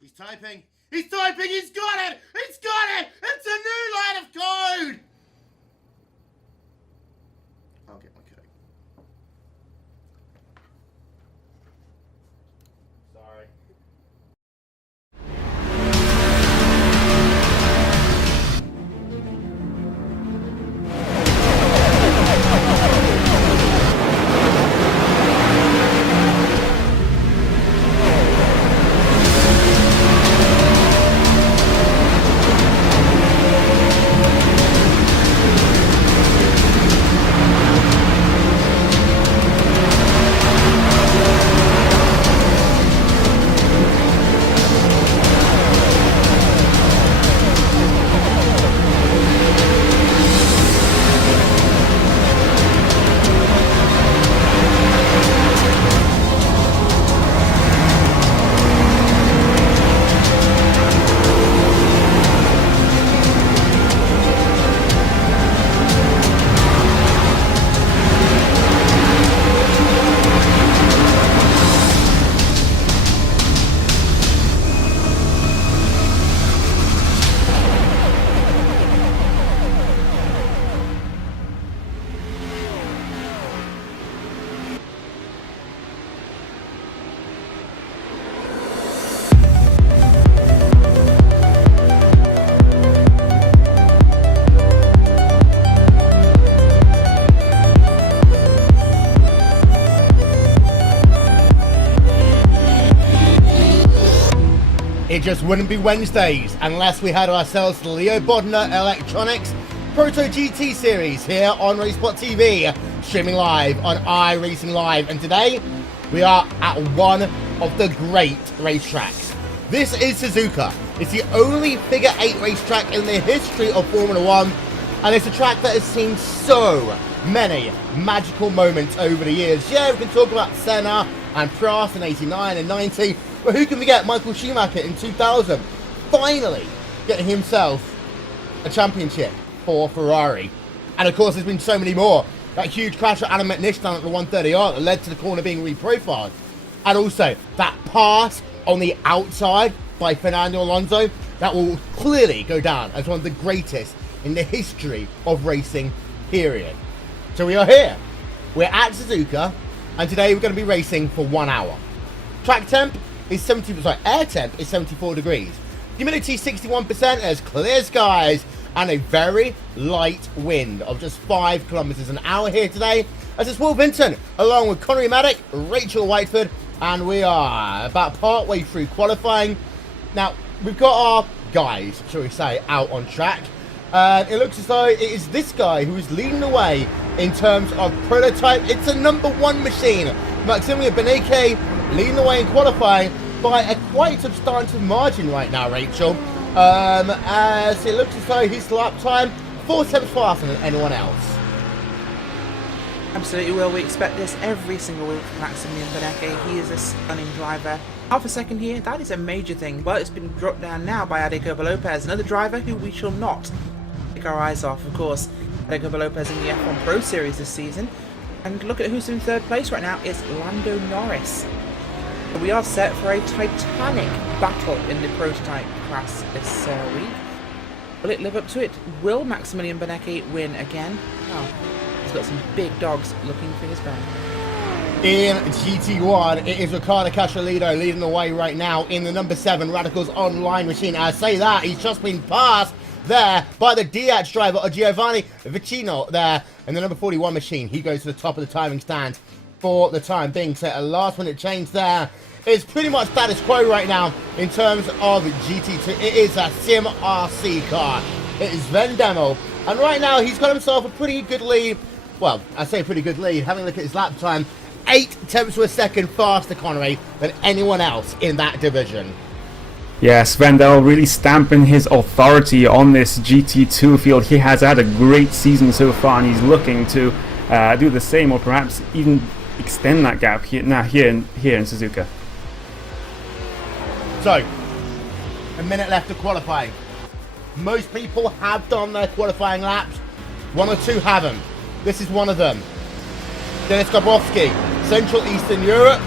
He's typing. He's typing. He's got it. He's got it. It's a new line of code. I'll get my code. Sorry. It just wouldn't be Wednesdays unless we had ourselves the Leo Bodner Electronics ProtoGT Series here on RaceSpotTV, streaming live on iRacingLive. And today we are at one of the great racetracks. This is Suzuka. It's the only Figure 8 racetrack in the history of Formula 1, and it's a track that has seen so many magical moments over the years. Yeah, we can talk about Senna and Prost in 89 and 90, but who can forget Michael Schumacher in 2000, finally getting himself a championship for Ferrari. And of course, there's been so many more. That huge crash at Adam McNish down at the 130R that led to the corner being reprofiled. And also, that pass on the outside by Fernando Alonso, that will clearly go down as one of the greatest in the history of racing, period. So we are here. We're at Suzuka, and today we're going to be racing for 1 hour. Track temp is air temp is 74 degrees. Humidity 61%, there's clear skies, and a very light wind of just 5 kilometers an hour here today. As it's Will Vinton, along with Connery Maddock, Rachel Whiteford, and we are about part way through qualifying. Now, we've got our guys, shall we say, out on track. It looks as though it is this guy who is leading the way in terms of prototype. It's a #1 machine. Maximilian Beneke leading the way in qualifying by a quite substantive margin right now, Rachel. As it looks as though his lap time 4 seconds faster than anyone else. Absolutely will. We expect this every single week from Maximilian Beneke. He is a stunning driver. Half a second here, that is a major thing. But it's been dropped down now by Adecobo Lopez, another driver who we shall not take our eyes off. Of course, Adecobo Lopez in the F1 Pro Series this season. And look at who's in third place right now. It's Lando Norris. We are set for a titanic battle in the prototype class this week. Will it live up to it? Will Maximilian Beneke win again? Oh, he's got some big dogs looking for his bag. In GT1, it is Riccardo Castrolido leading the way right now in the #7 Radicals Online machine. I say that, he's just been passed there by the DH driver, Giovanni Vicino there in the #41 machine. He goes to the top of the timing stand for the time being. So a last minute change there. It's pretty much status quo right now in terms of GT2. It is a Sim RC car. It is Vendemel. And right now he's got himself a pretty good lead. Well, I say pretty good lead. Having a look at his lap time, 8 tenths to a second faster, Connery, than anyone else in that division. Yes, Vendel really stamping his authority on this GT2 field. He has had a great season so far, and he's looking to do the same, or perhaps even extend that gap here in Suzuka. So, a minute left of qualifying. Most people have done their qualifying laps. 1 or 2 haven't. This is one of them. Dennis Gabowski, Central Eastern Europe.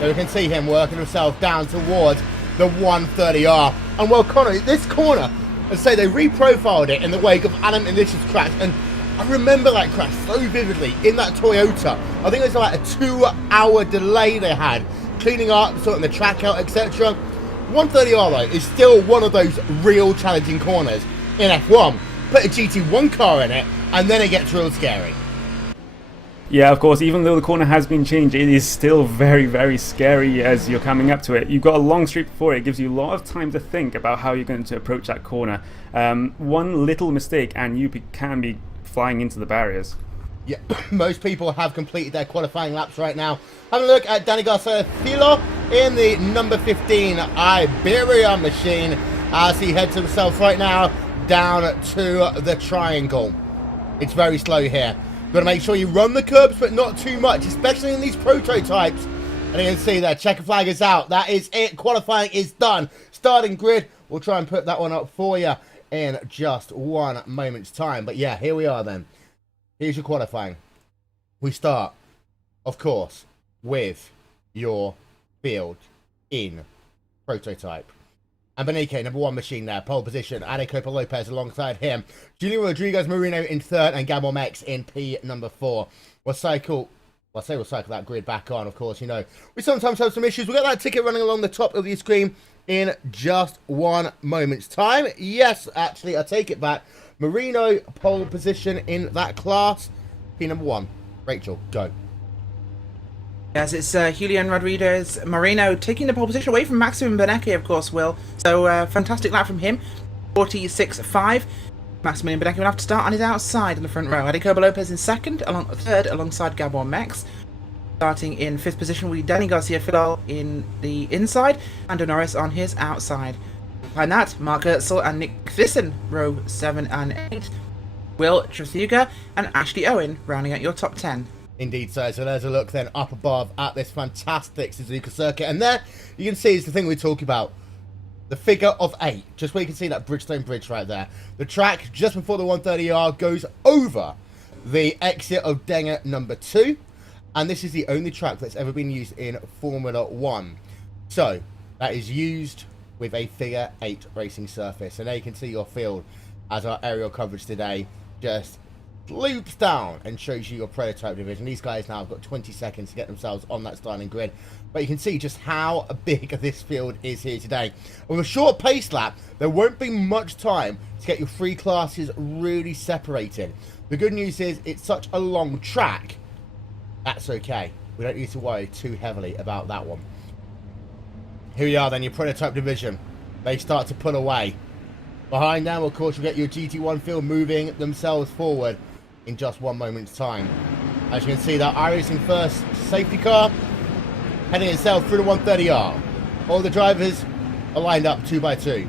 So we can see him working himself down towards the 130R. And well, Connor, this corner, as I say, they reprofiled it in the wake of Adam Initia's crash, and I remember that crash so vividly in that Toyota. I think it was like a 2-hour delay they had, cleaning up, sorting the track out, etc. 130R though is still one of those real challenging corners in F1. Put a GT1 car in it, and then it gets real scary. Yeah, of course, even though the corner has been changed, it is still very, very scary as you're coming up to it. You've got a long straight before it. It gives you a lot of time to think about how you're going to approach that corner. One little mistake and you can be flying into the barriers. Yeah, most people have completed their qualifying laps right now. Having a look at Danny Garcia Filo in the number 15 Iberia machine as he heads himself right now down to the triangle. It's very slow here. Got to make sure you run the curbs, but not too much, especially in these prototypes. And you can see that checker flag is out. That is it. Qualifying is done. Starting grid. We'll try and put that one up for you in just one moment's time. But yeah, here we are then. Here's your qualifying. We start, of course, with your field in prototype. And Benique, number 1 machine there, pole position. Ade Copa Lopez alongside him. Julio Rodriguez Marino in 3rd, and Gabor Mex in P number 4. We'll cycle that grid back on, of course, you know. We sometimes have some issues. We've got that ticket running along the top of your screen in just one moment's time. Yes, actually, I take it back. Marino, pole position in that class. P number 1. Rachel, go. Yes, it's Julian Rodriguez Marino taking the pole position away from Maximum Benique, of course, Will. So, fantastic lap from him. 46.5. Maximilian Benique will have to start on his outside in the front row. Ade Coba Lopez in 3rd, alongside Gabor Mex. Starting in 5th position with Danny Garcia Fidal in the inside, and Norris on his outside. Behind that, Mark Herzl and Nick Thyssen, row 7 and 8. Will Tretheuga and Ashley Owen rounding out your top 10. Indeed, so there's a look then up above at this fantastic Suzuka circuit. And there, you can see is the thing we talk about. The figure of 8. Just where you can see that Bridgestone bridge right there. The track, just before the 130R, goes over the exit of Denga number 2. And this is the only track that's ever been used in Formula 1. So, that is used with a figure 8 racing surface. And there you can see your field as our aerial coverage today just loops down and shows you your prototype division. These guys now have got 20 seconds to get themselves on that starting grid, but you can see just how big this field is here today. With a short pace lap, there won't be much time to get your 3 classes really separated. The good news is it's such a long track, that's okay. We don't need to worry too heavily about that one. Here we are then, your prototype division. They start to pull away. Behind them, of course, you'll get your GT1 field moving themselves forward in just one moment's time. As you can see, that iRacing first safety car heading itself through the 130R. All the drivers are lined up 2 by 2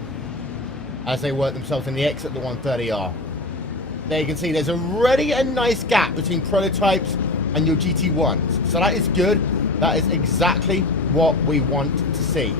as they work themselves in the exit of the 130R. There you can see there's already a nice gap between prototypes and your GT1s. So that is good. That is exactly what we want to see.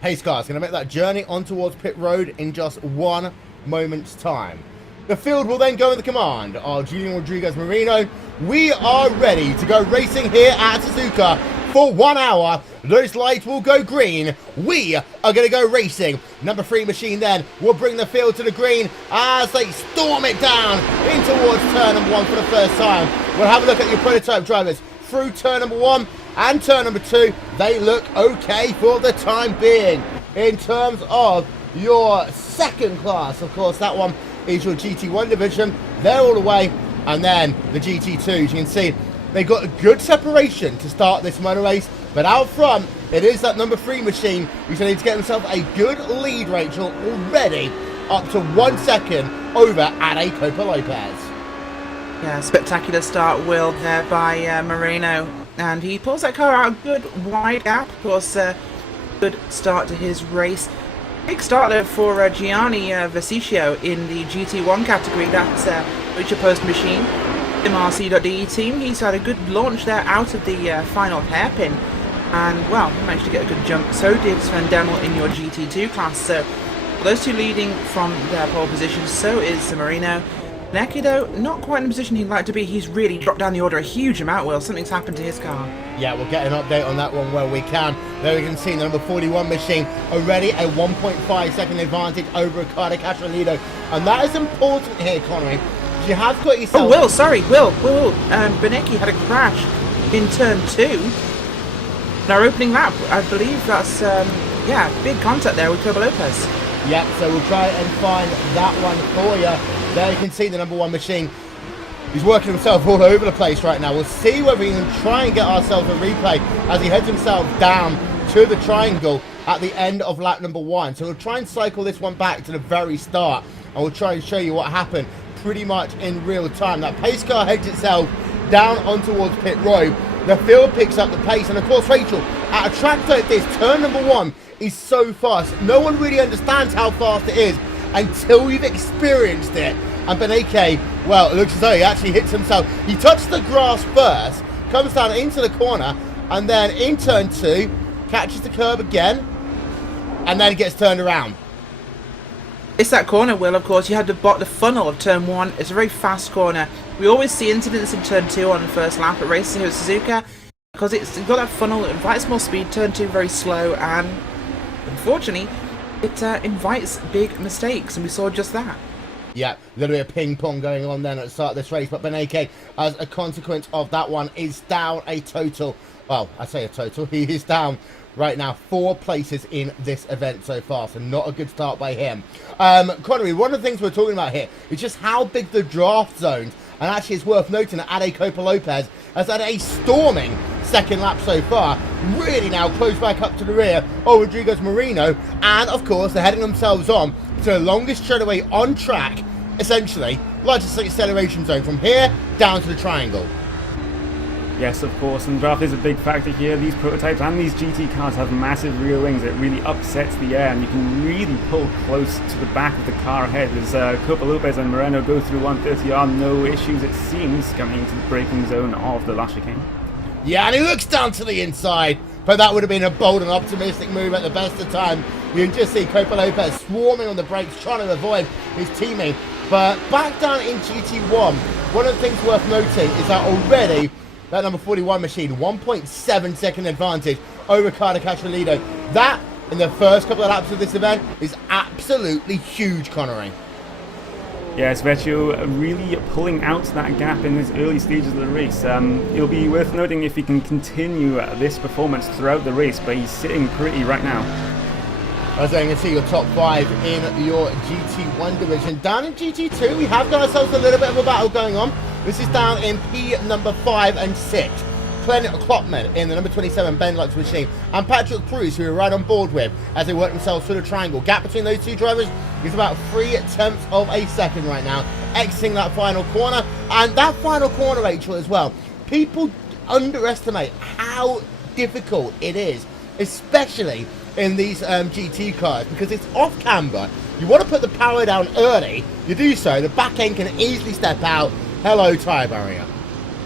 Pace car is going to make that journey on towards pit road in just one moment's time. The field will then go in the command of Julian Rodriguez Marino. We are ready to go racing here at Suzuka for 1 hour. Those lights will go green. We are going to go racing. Number 3 machine then will bring the field to the green as they storm it down in towards turn number 1 for the first time. We'll have a look at your prototype drivers through turn number 1 and turn number 2. They look okay for the time being. In terms of your second class, of course, that one is your GT1 division. They're all the way. And then the GT2s, you can see they've got a good separation to start this motor race. But out front, it is that number 3 machine who's going to get himself a good lead, Rachel, already up to 1 second over Ade Copa Lopez. Yeah, spectacular start, Will, there by Moreno. And he pulls that car out a good wide gap. Of course, good start to his race. Big start there for Gianni Vasicio in the GT1 category. That's Richard Post machine. MRC.de team. He's had a good launch there out of the final hairpin. And, well, he managed to get a good jump. So did Sven Demmel in your GT2 class. So, those two leading from their pole position. So is Marino. Benecke, though, not quite in the position he'd like to be. He's really dropped down the order a huge amount, Will. Something's happened to his car. Yeah, we'll get an update on that one where we can. There we can see the number 41 machine already a 1.5 second advantage over Riccardo Catrolido. And that is important here, Connery. You have got yourself... Oh, Will, sorry, Will. Benecke had a crash in turn 2. Now, opening lap, I believe that's, yeah, big contact there with Turbo Lopez. Yep, so we'll try and find that one for you. There you can see the number 1 machine. He's working himself all over the place right now. We'll see whether we can try and get ourselves a replay as he heads himself down to the triangle at the end of lap number 1. So we'll try and cycle this one back to the very start, and we'll try and show you what happened pretty much in real time. That pace car heads itself down on towards pit road. The field picks up the pace, and of course, Rachel, at a track like this, turn number 1 is so fast. No one really understands how fast it is until you've experienced it. And Benecke, well, it looks as though he actually hits himself. He touched the grass first, comes down into the corner, and then in turn 2, catches the curb again, and then gets turned around. It's that corner, Will, of course. You had the funnel of turn 1. It's a very fast corner. We always see incidents in turn 2 on the first lap at races here at Suzuka, because it's got that funnel, it invites more speed, turn 2 very slow, and unfortunately, it invites big mistakes, and we saw just that. Yeah, a little bit of ping pong going on then at the start of this race, but Benecke, as a consequence of that one, is down a total, well, I say a total, he is down right now 4 places in this event so far, so not a good start by him. Connery, one of the things we're talking about here is just how big the draft zones, and actually it's worth noting that Ade Copa Lopez has had a storming second lap so far, really now close back up to the rear of Rodriguez Marino, and of course they're heading themselves on to the longest straightaway on track, essentially, largest acceleration zone from here down to the triangle. Yes, of course, and draft is a big factor here. These prototypes and these GT cars have massive rear wings. It really upsets the air, and you can really pull close to the back of the car ahead. As Copa Lopez and Moreno go through 130R, no issues, it seems, coming into the braking zone of the last chicane. Yeah, and he looks down to the inside, but that would have been a bold and optimistic move at the best of time. You can just see Copa Lopez swarming on the brakes, trying to avoid his teammate. But back down in GT1, one of the things worth noting is that already that number 41 machine, 1.7 second advantage over Riccardo Catrolido. That, in the first couple of laps of this event, is absolutely huge, Connery. Yes, Vecchio really pulling out that gap in his early stages of the race. It'll be worth noting if he can continue this performance throughout the race, but he's sitting pretty right now. As you can see your top 5 in your GT1 division. Down in GT2, we have got ourselves a little bit of a battle going on. This is down in P number 5 and 6. Glenn Klopman in the number 27 Benelux machine, and Patrick Cruz, who we're right on board with as they work themselves through the triangle. Gap between those two drivers is about 0.3 of a second right now, exiting that final corner. And that final corner, Rachel, as well, people underestimate how difficult it is, especially in these GT cars, because it's off camber. You want to put the power down early, you do so, the back end can easily step out. Hello, tyre barrier.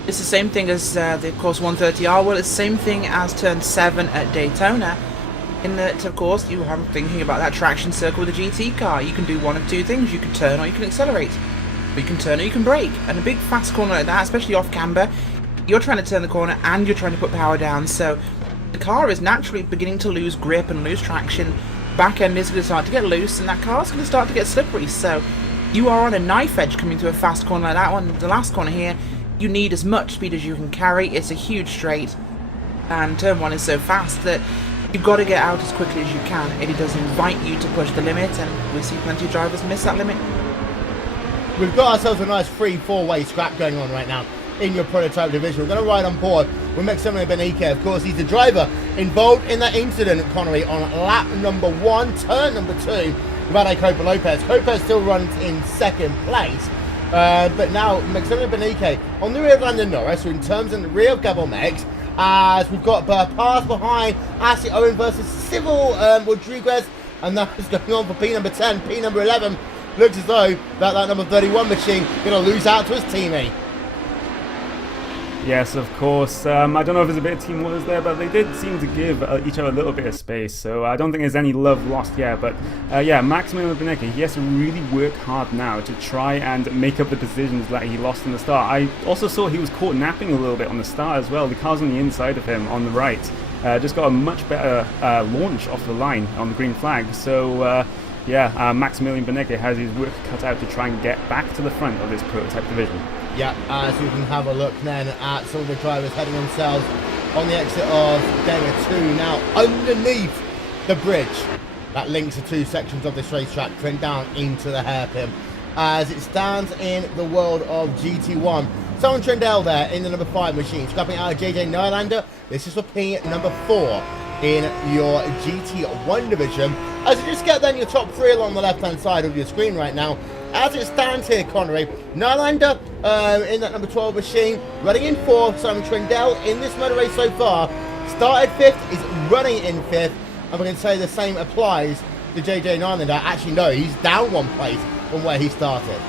It's the same thing as the course 130R. Well, it's the same thing as turn 7 at Daytona. In that, of course, you are thinking about that traction circle with a GT car. You can do one of two things. You can turn or you can accelerate. Or you can turn or you can brake. And a big fast corner like that, especially off camber, you're trying to turn the corner and you're trying to put power down. So the car is naturally beginning to lose grip and lose traction. Back end is going to start to get loose and that car's going to start to get slippery. So you are on a knife edge coming to a fast corner like that one. The last corner here, you need as much speed as you can carry. It's a huge straight, and turn 1 is so fast that you've got to get out as quickly as you can. It does invite you to push the limit, and we see plenty of drivers miss that limit. We've got ourselves a nice 3-4-way scrap going on right now in your prototype division. We're going to ride on board with Maximiliano Benecke. Of course, he's the driver involved in that incident, Connery, on lap number 1, turn number 2, with Ade Copa Lopez. Lopez still runs in second place. But now Maximiliano Benecke on the rear of Landon Norris, who in terms in the rear of Gabon Mex, as we've got a pass behind Ashley Owen versus Civil Rodriguez, and that is going on for P number 10, P number 11. Looks as though that number 31 machine going to lose out to his teammate. Yes, of course. I don't know if there's a bit of team wars there, but they did seem to give each other a little bit of space, so I don't think there's any love lost yet. But yeah, Maximilian Benecke, he has to really work hard now to try and make up the positions that he lost in the start. I also saw he was caught napping a little bit on the start as well. The car's on the inside of him on the right. Just got a much better launch off the line on the green flag. So yeah, Maximilian Benecke has his work cut out to try and get back to the front of this prototype division. Yeah, as we can have a look then at some of the drivers heading themselves on the exit of Dega 2. Now, underneath the bridge that links the two sections of this racetrack, print down into the hairpin. As it stands in the world of GT1. Simon Trindle there in the number 5 machine, scrapping out of JJ Nylander. This is for P number 4 in your GT1 division. As you just get then your top 3 along the left-hand side of your screen right now. As it stands here, Connery, Nylander in that number 12 machine, running in 4th. Simon Trindle in this motor race so far started 5th, is running in 5th, and we can say the same applies to JJ Nylander. Actually, no, he's down 1 place from where he started.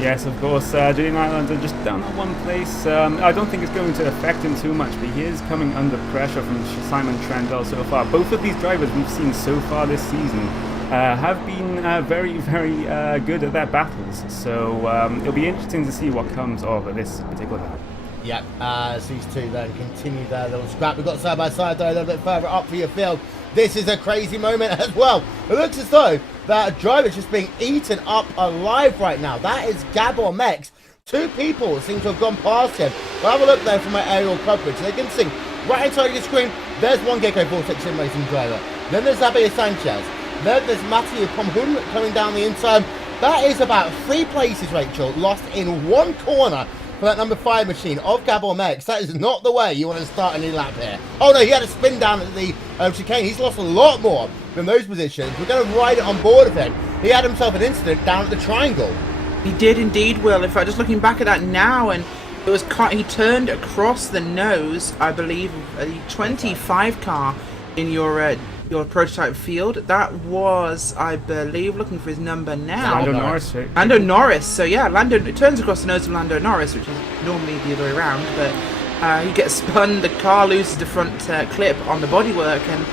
Yes, of course, JJ Nylander just down at 1 place. I don't think it's going to affect him too much, but he is coming under pressure from Simon Trindle so far. Both of these drivers we've seen so far this season have been very, very good at their battles, so it'll be interesting to see what comes of this particular battle. Yep, as these two then continue their little scrap. We've got side by side though, a little bit further up for your field. This is a crazy moment as well. It looks as though that driver's just being eaten up alive right now. That is Gabor Mex. 2 people seem to have gone past him. We'll have a look there from my aerial coverage. They can see right inside of your screen, there's one Gecko 46 sim racing driver. Then there's Abel Sanchez. Then there's Matthew Pomhun coming down the inside. That is about 3 places, Rachel, lost in 1 corner for that number 5 machine of Gabor Mex. That is not the way you want to start a new lap here. Oh no, he had a spin down at the chicane. He's lost a lot more than those positions. We're going to ride it on board of him. He had himself an incident down at the triangle. He did indeed, Will. In fact, just looking back at that now, and it was he turned across the nose, I believe, a 25 car in your prototype field. That was, I believe, looking for his number now. Lando Norris. Lando Norris. So yeah, it turns across the nose of Lando Norris, which is normally the other way around, but he gets spun, the car loses the front clip on the bodywork, and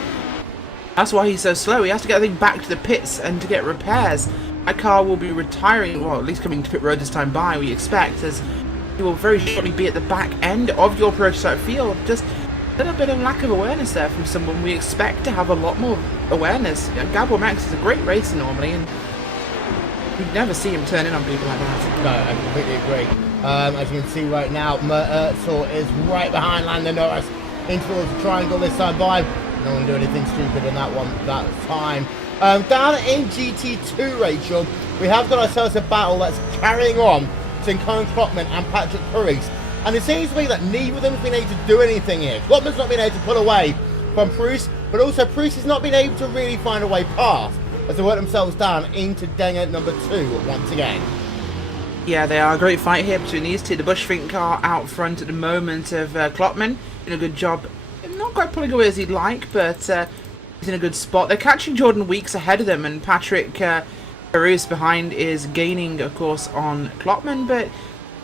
that's why he's so slow. He has to get everything back to the pits and to get repairs. That car will be retiring, well, at least coming to pit road this time by, we expect, as he will very shortly be at the back end of your prototype field. Just a little bit of lack of awareness there from someone we expect to have a lot more awareness. Gabor Mex is a great racer normally, and we'd never see him turn in on people like that. No, I completely agree. As you can see right now, Mertzel is right behind Lando Norris in towards the triangle this time by. No one do anything stupid in that one that time. Down in GT2, Rachel, we have got ourselves a battle that's carrying on between Colin Klockman and Patrick Paris. And it seems to me that neither of them has been able to do anything here. Klockman's not been able to pull away from Paris, but also Paris has not been able to really find a way past as they work themselves down into Denga number 2 once again. Yeah, they are a great fight here between these two. The Bushfink car out front at the moment of Klockman. Doing a good job. Not quite pulling away as he'd like, but he's in a good spot. They're catching Jordan Weeks ahead of them, and Patrick Paris behind is gaining, of course, on Klockman, but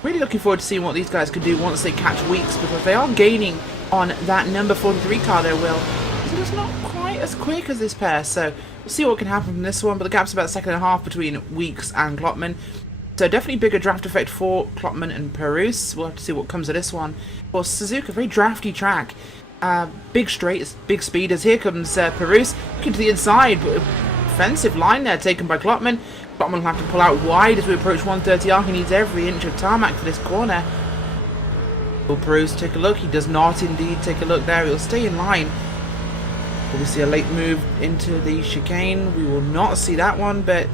really looking forward to seeing what these guys could do once they catch Weeks, because they are gaining on that number 43 car there, Will. It's just not quite as quick as this pair, so we'll see what can happen from this one, but the gap's about 1.5 seconds between Weeks and Klockman. So definitely bigger draft effect for Klockman and Paris. We'll have to see what comes of this one. Well, Suzuka, very drafty track. Big straights, big speeders. Here comes Paris looking to the inside. Offensive line there taken by Klockman. Klockman will have to pull out wide as we approach 130R. He needs every inch of tarmac for this corner. Will Paris take a look? He does not indeed take a look there. He'll stay in line. Will we see a late move into the chicane? We will not see that one, but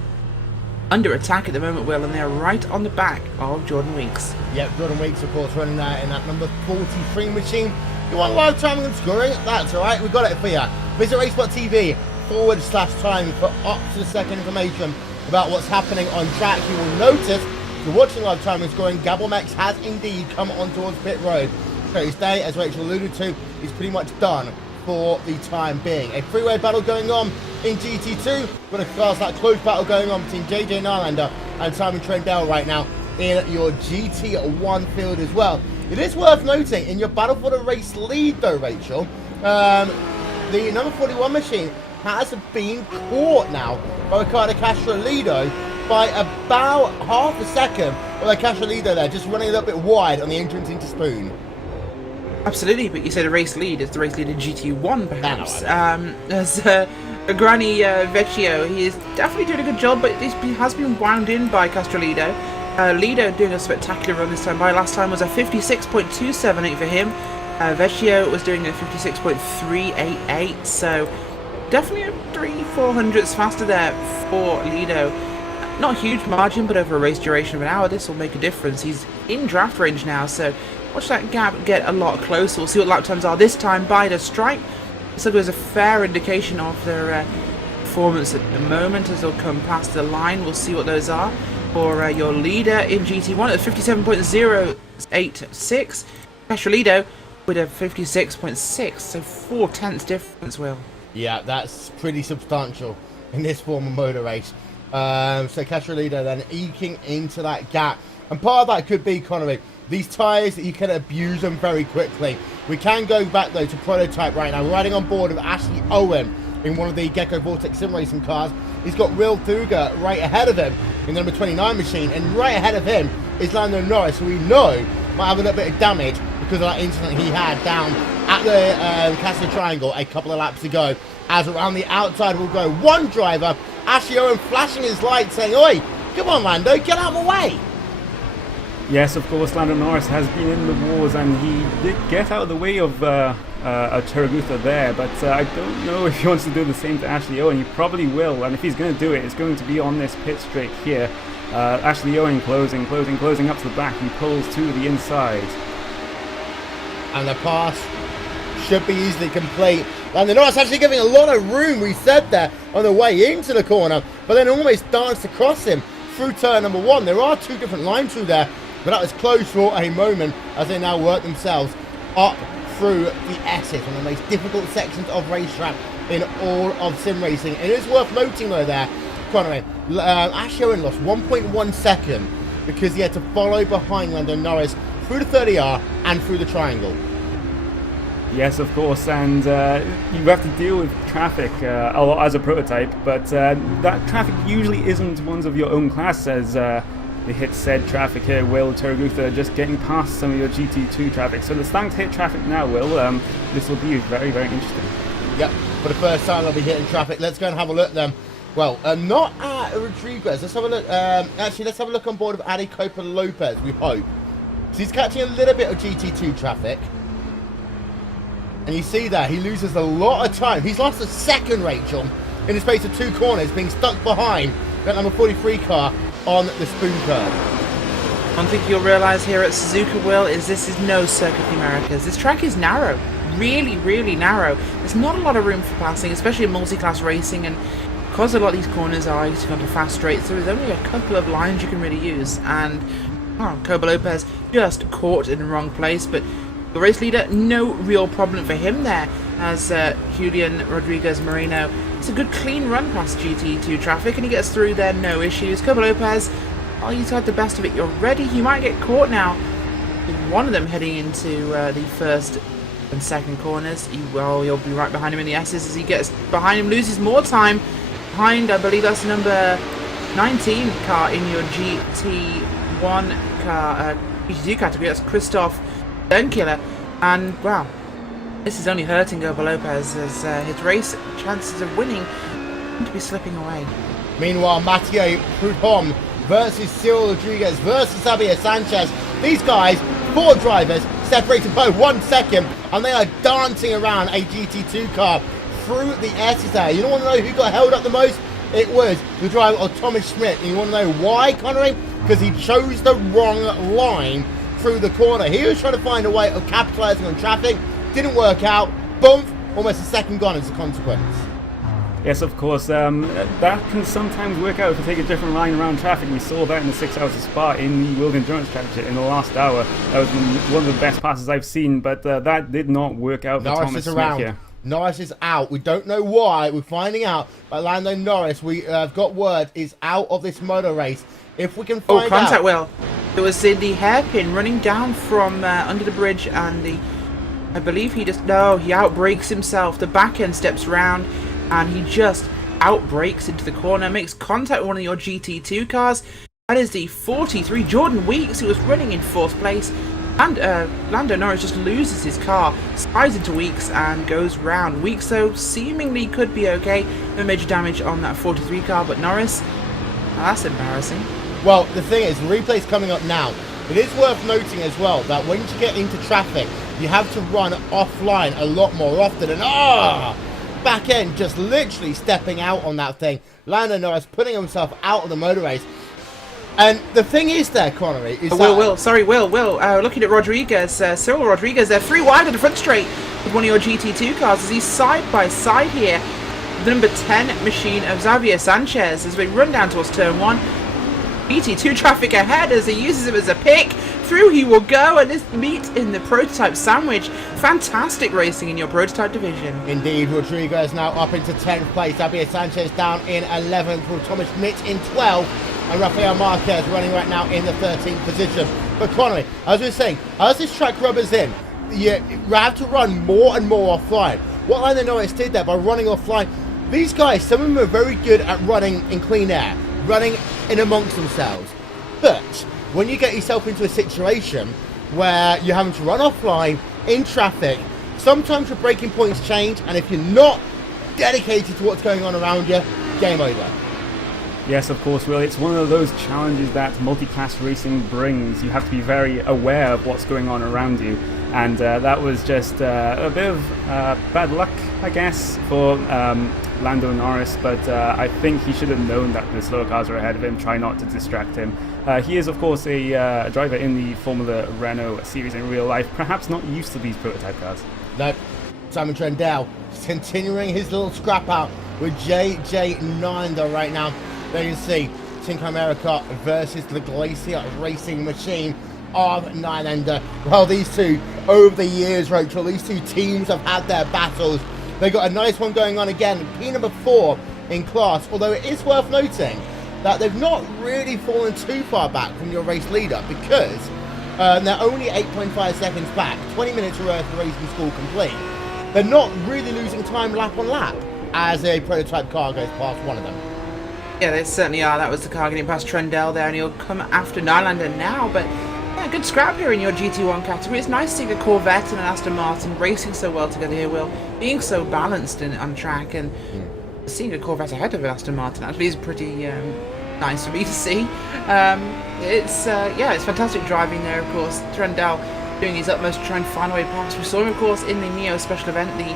under attack at the moment, Will, and they're right on the back of Jordan Weeks. Yep, Jordan Weeks, of course, running there in that number 43 machine. You want live timing and scoring? That's alright, we've got it for you. Visit RaceSpotTV /time for up-to-the-second information about what's happening on track. You will notice, if you're watching live timing and scoring, Gabor Mex has indeed come on towards pit road. So his day, as Rachel alluded to, is pretty much done for the time being. A freeway battle going on in GT2. We've got a class that close battle going on between JJ Nylander and Simon Trindle right now in your GT1 field as well. It is worth noting, in your battle for the race lead though, Rachel, the number 41 machine has been caught now by Ricardo Castrolido by about half a second. Although Castrolido there just running a little bit wide on the entrance into Spoon. Absolutely, but you said a race lead. It's the race lead in GT1, perhaps. I As Granny Vecchio, he is definitely doing a good job, but he has been wound in by Castrolido. Lido doing a spectacular run this time by. Last time was a 56.278 for him. Vecchio was doing a 56.388, so definitely a 3-4 hundredths faster there for Lido. Not a huge margin, but over a race duration of an hour, this will make a difference. He's in draft range now, so watch that gap get a lot closer. We'll see what lap times are this time by the stripe. So there's a fair indication of their performance at the moment as they'll come past the line. We'll see what those are. For your leader in GT1 at 57.086, Castrolido with a 56.6, so 4/10 difference, Will. Yeah, that's pretty substantial in this form of motor race. So Castrolido then eking into that gap. And part of that could be, Connery, these tyres, you can abuse them very quickly. We can go back, though, to prototype right now. We're riding on board with Ashley Owen in one of the Gecko Vortex Sim Racing cars. He's got Will Thuga right ahead of him in the number 29 machine. And right ahead of him is Lando Norris, who we know might have a little bit of damage because of that incident he had down at the Castle Triangle a couple of laps ago. As around the outside will go one driver, Ashley Owen flashing his light saying, "Oi, come on Lando, get out of my way." Yes, of course, Lando Norris has been in the wars, and he did get out of the way of Terraguta there, but I don't know if he wants to do the same to Ashley Owen. He probably will, and if he's going to do it, it's going to be on this pit straight here. Ashley Owen closing up to the back. He pulls to the inside. And the pass should be easily complete. Lando Norris actually giving a lot of room, we said there, on the way into the corner, but then almost danced across him through turn number 1. There are two different lines through there, but that was close for a moment as they now work themselves up through the S's, one of the most difficult sections of racetrack in all of sim racing. It is worth noting though there, Connery, Ashley Owen lost 1.1 second because he had to follow behind Lando Norris through the 30R and through the triangle. Yes, of course, and you have to deal with traffic a lot as a prototype, but that traffic usually isn't ones of your own class as they hit said traffic here. Will Terraguta just getting past some of your GT2 traffic. So they're starting to hit traffic now, Will. This will be very, very interesting. Yep, for the first time they'll be hitting traffic. Let's go and have a look then. Well, not at Rodriguez. Let's have a look. Actually, let's have a look on board of Adi Copa Lopez, we hope. So he's catching a little bit of GT2 traffic. And you see that he loses a lot of time. He's lost a second, Rachel, in the space of 2 corners, being stuck behind that number 43 car on the Spoon curve. One thing you'll realise here at Suzuka, Will, is this is no Circuit of the Americas. This track is narrow. Really, really narrow. There's not a lot of room for passing, especially in multi-class racing, and because a lot of these corners are used to go to fast straights, there is only a couple of lines you can really use, and Coba Lopez just caught in the wrong place, but the race leader, no real problem for him there, as Julian Rodriguez Moreno. It's a good clean run past GT2 traffic, and he gets through there, no issues. Coba Lopez, oh, he's had the best of it. You're ready. He might get caught now. One of them heading into the first and second corners. You'll be right behind him in the S's as he gets behind him, loses more time behind, I believe that's number 19 car in your GT1 car, GT2 category. That's Christoph Dunkiller, and wow, this is only hurting Coba Lopez as his race chances of winning seem to be slipping away. Meanwhile, Mathieu Prudhomme versus Cyril Rodriguez versus Xavier Sanchez. These guys, 4 drivers, separated by 1 second, and they are dancing around a GT2 car through the S's there. You don't want to know who got held up the most? It was the driver of Thomas Schmidt. And you want to know why, Connery? Because he chose the wrong line through the corner. He was trying to find a way of capitalizing on traffic. Didn't work out. Boom! Almost a second gone as a consequence. Yes, of course. That can sometimes work out if you take a different line around traffic. We saw that in the 6 Hours of Spa in the World Endurance Championship in the last hour. That was one of the best passes I've seen, but that did not work out for Thomas Smith here. Norris is out. We don't know why. We're finding out. But Lando Norris, we have got word, is out of this motor race. If we can find out... Will. It was in the hairpin running down from under the bridge, and I believe he outbrakes himself. The back end steps round and he just outbrakes into the corner, makes contact with one of your GT2 cars. That is the 43 Jordan Weeks, who was running in 4th place. And Lando Norris just loses his car, slides into Weeks and goes round. Weeks, though, seemingly could be okay. No major damage on that 43 car, but Norris, that's embarrassing. Well, the thing is, the replay's coming up now. It is worth noting as well that when you get into traffic, you have to run offline a lot more often. And back end just literally stepping out on that thing. Lando Norris putting himself out of the motor race. And the thing is there, Connery, is Will, looking at Rodriguez, Cyril Rodriguez, they're 3 wide at the front straight with one of your GT2 cars as he's side by side here. The number 10 machine of Xavier Sanchez as we run down towards turn 1. GT2 traffic ahead as he uses him as a pick. Through he will go, and this meet in the prototype sandwich. Fantastic racing in your prototype division. Indeed, Rodriguez now up into 10th place. Xavier Sanchez down in 11th, with Thomas Schmidt in 12th. And Rafael Marquez running right now in the 13th position. But Connery, as we were saying, as this track rubbers in, you have to run more and more offline. What Lando Norris did there by running offline, these guys, some of them are very good at running in clean air, running in amongst themselves. But when you get yourself into a situation where you're having to run offline in traffic, sometimes your braking points change, and if you're not dedicated to what's going on around you, game over. Yes, of course, Will. It's one of those challenges that multi-class racing brings. You have to be very aware of what's going on around you. And that was just a bit of bad luck, I guess, for Lando Norris. But I think he should have known that the slower cars were ahead of him. Try not to distract him. He is, of course, a driver in the Formula Renault series in real life. Perhaps not used to these prototype cars. No, Simon Trendell continuing his little scrap out with JJ9 right now. There you can see Team America versus the Glacier Racing Machine of Nylander. Well, these two, over the years, Rachel, these two teams have had their battles. They got a nice one going on again, P number 4 in class, although it is worth noting that they've not really fallen too far back from your race leader, because they're only 8.5 seconds back, 20 minutes worth of racing school complete. They're not really losing time lap on lap as a prototype car goes past one of them. Yeah, they certainly are. That was the car getting past Trendell there, and he'll come after Nylander now. But yeah, good scrap here in your GT1 category. It's nice seeing a Corvette and an Aston Martin racing so well together here, Will. Being so balanced on track, and seeing a Corvette ahead of an Aston Martin actually is pretty nice for me to see. It's fantastic driving there, of course. Trendell doing his utmost to try and find a way past. We saw him, of course, in the Neo special event, the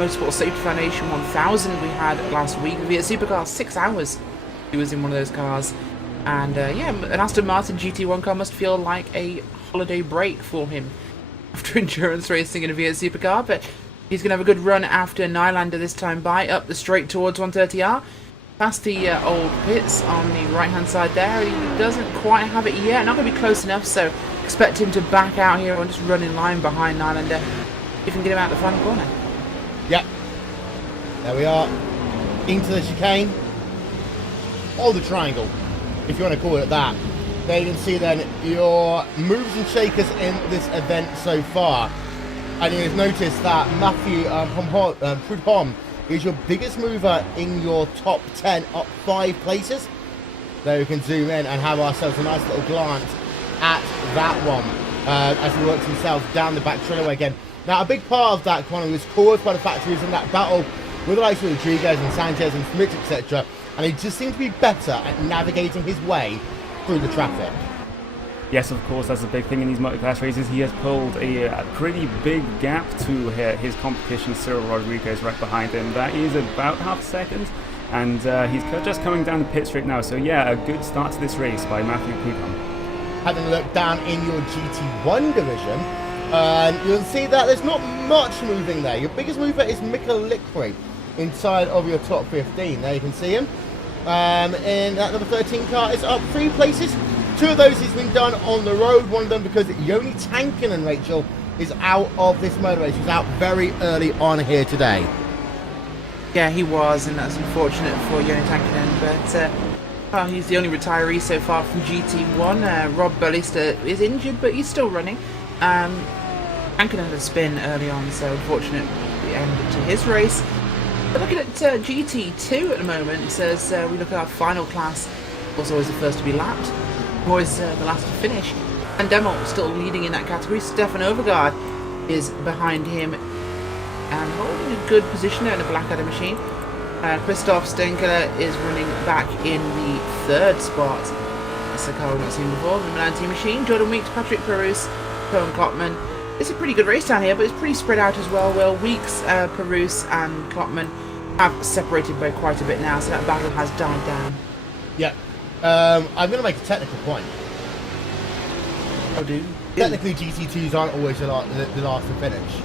Motorsport Safety Foundation 1000 we had last week via Supercar. 6 hours he was in one of those cars, and an Aston Martin GT1 car must feel like a holiday break for him after endurance racing in a Fiat Supercar. But he's going to have a good run after Nylander this time by, up the straight towards 130R, past the old pits on the right hand side there. He doesn't quite have it yet, not going to be close enough, so expect him to back out here and just run in line behind Nylander if you can get him out the final corner. Yep, there we are, into the chicane, or the triangle, if you want to call it that. There you can see then your movers and shakers in this event so far. And you've noticed that Matthew Prudhomme is your biggest mover in your top 10, up 5 places. There we can zoom in and have ourselves a nice little glance at that one as he works himself down the back straightaway again. Now, a big part of that corner was caused by the fact he was in that battle with the likes of Rodriguez and Sanchez and Smith, etc. And he just seemed to be better at navigating his way through the traffic. Yes, of course, that's a big thing in these multi-class races. He has pulled a pretty big gap to his competition, Cyril Rodriguez, right behind him. That is about half a second, and he's just coming down the pit straight now. So yeah, a good start to this race by Matthew Prudhomme. Having a look down in your GT1 division, you'll see that there's not much moving there. Your biggest mover is Mika Liquid inside of your top 15. There you can see him. In that number 13 car, it's up 3 places. 2 of those has been done on the road. One of them because Joni Tankkinen, Rachel, is out of this motor race. He was out very early on here today. Yeah, he was, and that's unfortunate for Joni Tankkinen. But He's the only retiree so far from GT1. Rob Ballista is injured, but he's still running. Ankin had a spin early on, so unfortunate the end to his race. But looking at GT2 at the moment, as we look at our final class, was always the first to be lapped, always the last to finish. And Demol still leading in that category. Stefan Overgaard is behind him and holding a good position there in the Blackadder machine. Christoph Stenkeler is running back in the 3rd spot. That's a car we've not seen before. The Milan team machine. Jordan Weeks, Patrick Perus, Cohen Klopman. It's a pretty good race down here, but it's pretty spread out as well. Well, Weeks, Perus and Klopman have separated by quite a bit now, so that battle has died down. Yeah. I'm going to make a technical point. Oh, dude. Technically, GT2s aren't always the last to finish.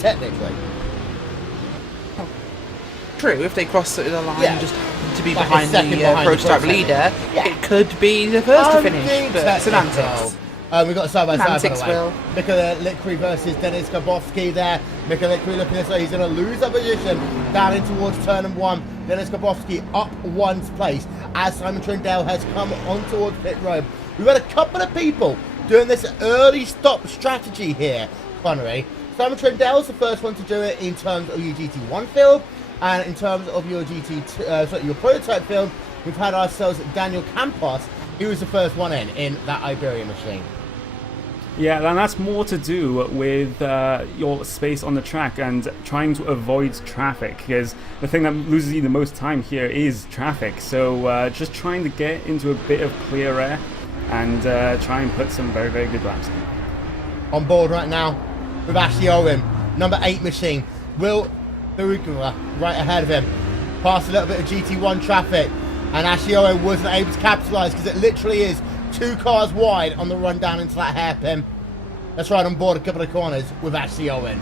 Technically. True, if they cross the line just to be like behind the prototype leader, it could be the first to finish, but semantics. We've got a side-by-side, by Semantics, the way. Will. Mikola Likri versus Denis Gabowski there. Mikola Likri looking this way. He's going to lose that position down in towards turn 1. Dennis Gabowski up 1's place as Simon Trindale has come on towards pit road. We've got a couple of people doing this early stop strategy here, Connery. Simon Trindale's the first one to do it in terms of your GT1 field. And in terms of your your prototype field, we've had ourselves Daniel Campos, who was the first one in that Iberia machine. Yeah, and that's more to do with your space on the track and trying to avoid traffic, because the thing that loses you the most time here is traffic. So just trying to get into a bit of clear air and try and put some very, very good laps in. On board right now with Ashley Owen, number 8 machine. Will Thurukula right ahead of him. Past a little bit of GT1 traffic, and Ashley Owen wasn't able to capitalise because it literally is 2 cars wide on the run down into that hairpin. Let's ride on board a couple of corners with Ashley Owen.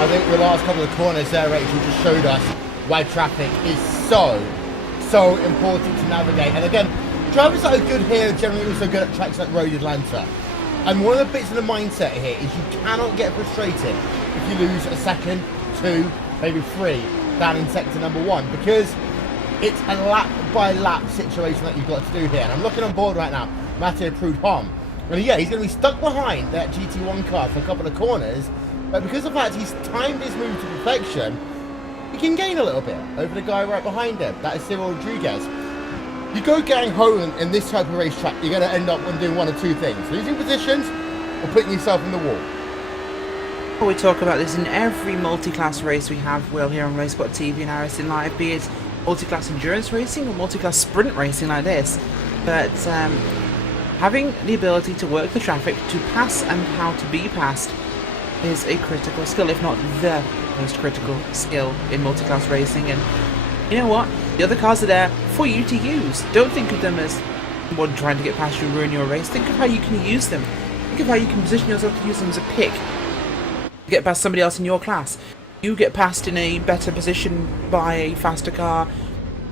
I think the last couple of corners there, Rachel, just showed us why traffic is so important to navigate. And again, drivers that are good here are generally also good at tracks like Road Atlanta. And one of the bits of the mindset here is you cannot get frustrated if you lose a second, 2, maybe 3 down in sector number 1, because it's a lap by lap situation that you've got to do here. And I'm looking on board right now, Mathieu Prudhomme. And yeah, he's going to be stuck behind that GT1 car for a couple of corners, but because of the fact he's timed his move to perfection, he can gain a little bit over the guy right behind him. That is Cyril Rodriguez. You go gang home in this type of racetrack, you're going to end up doing one of 2 things: losing positions or putting yourself in the wall. We talk about this in every multi-class race we have, Will, here on RaceSpotTV and iRacingLive, be it multi-class endurance racing or multi-class sprint racing like this. But having the ability to work the traffic, to pass and how to be passed, is a critical skill, if not the most critical skill in multi-class racing. And you know what? The other cars are there for you to use. Don't think of them as one trying to get past you and ruin your race. Think of how you can use them. Think of how you can position yourself to use them as a pick. Get past somebody else in your class. You get passed in a better position by a faster car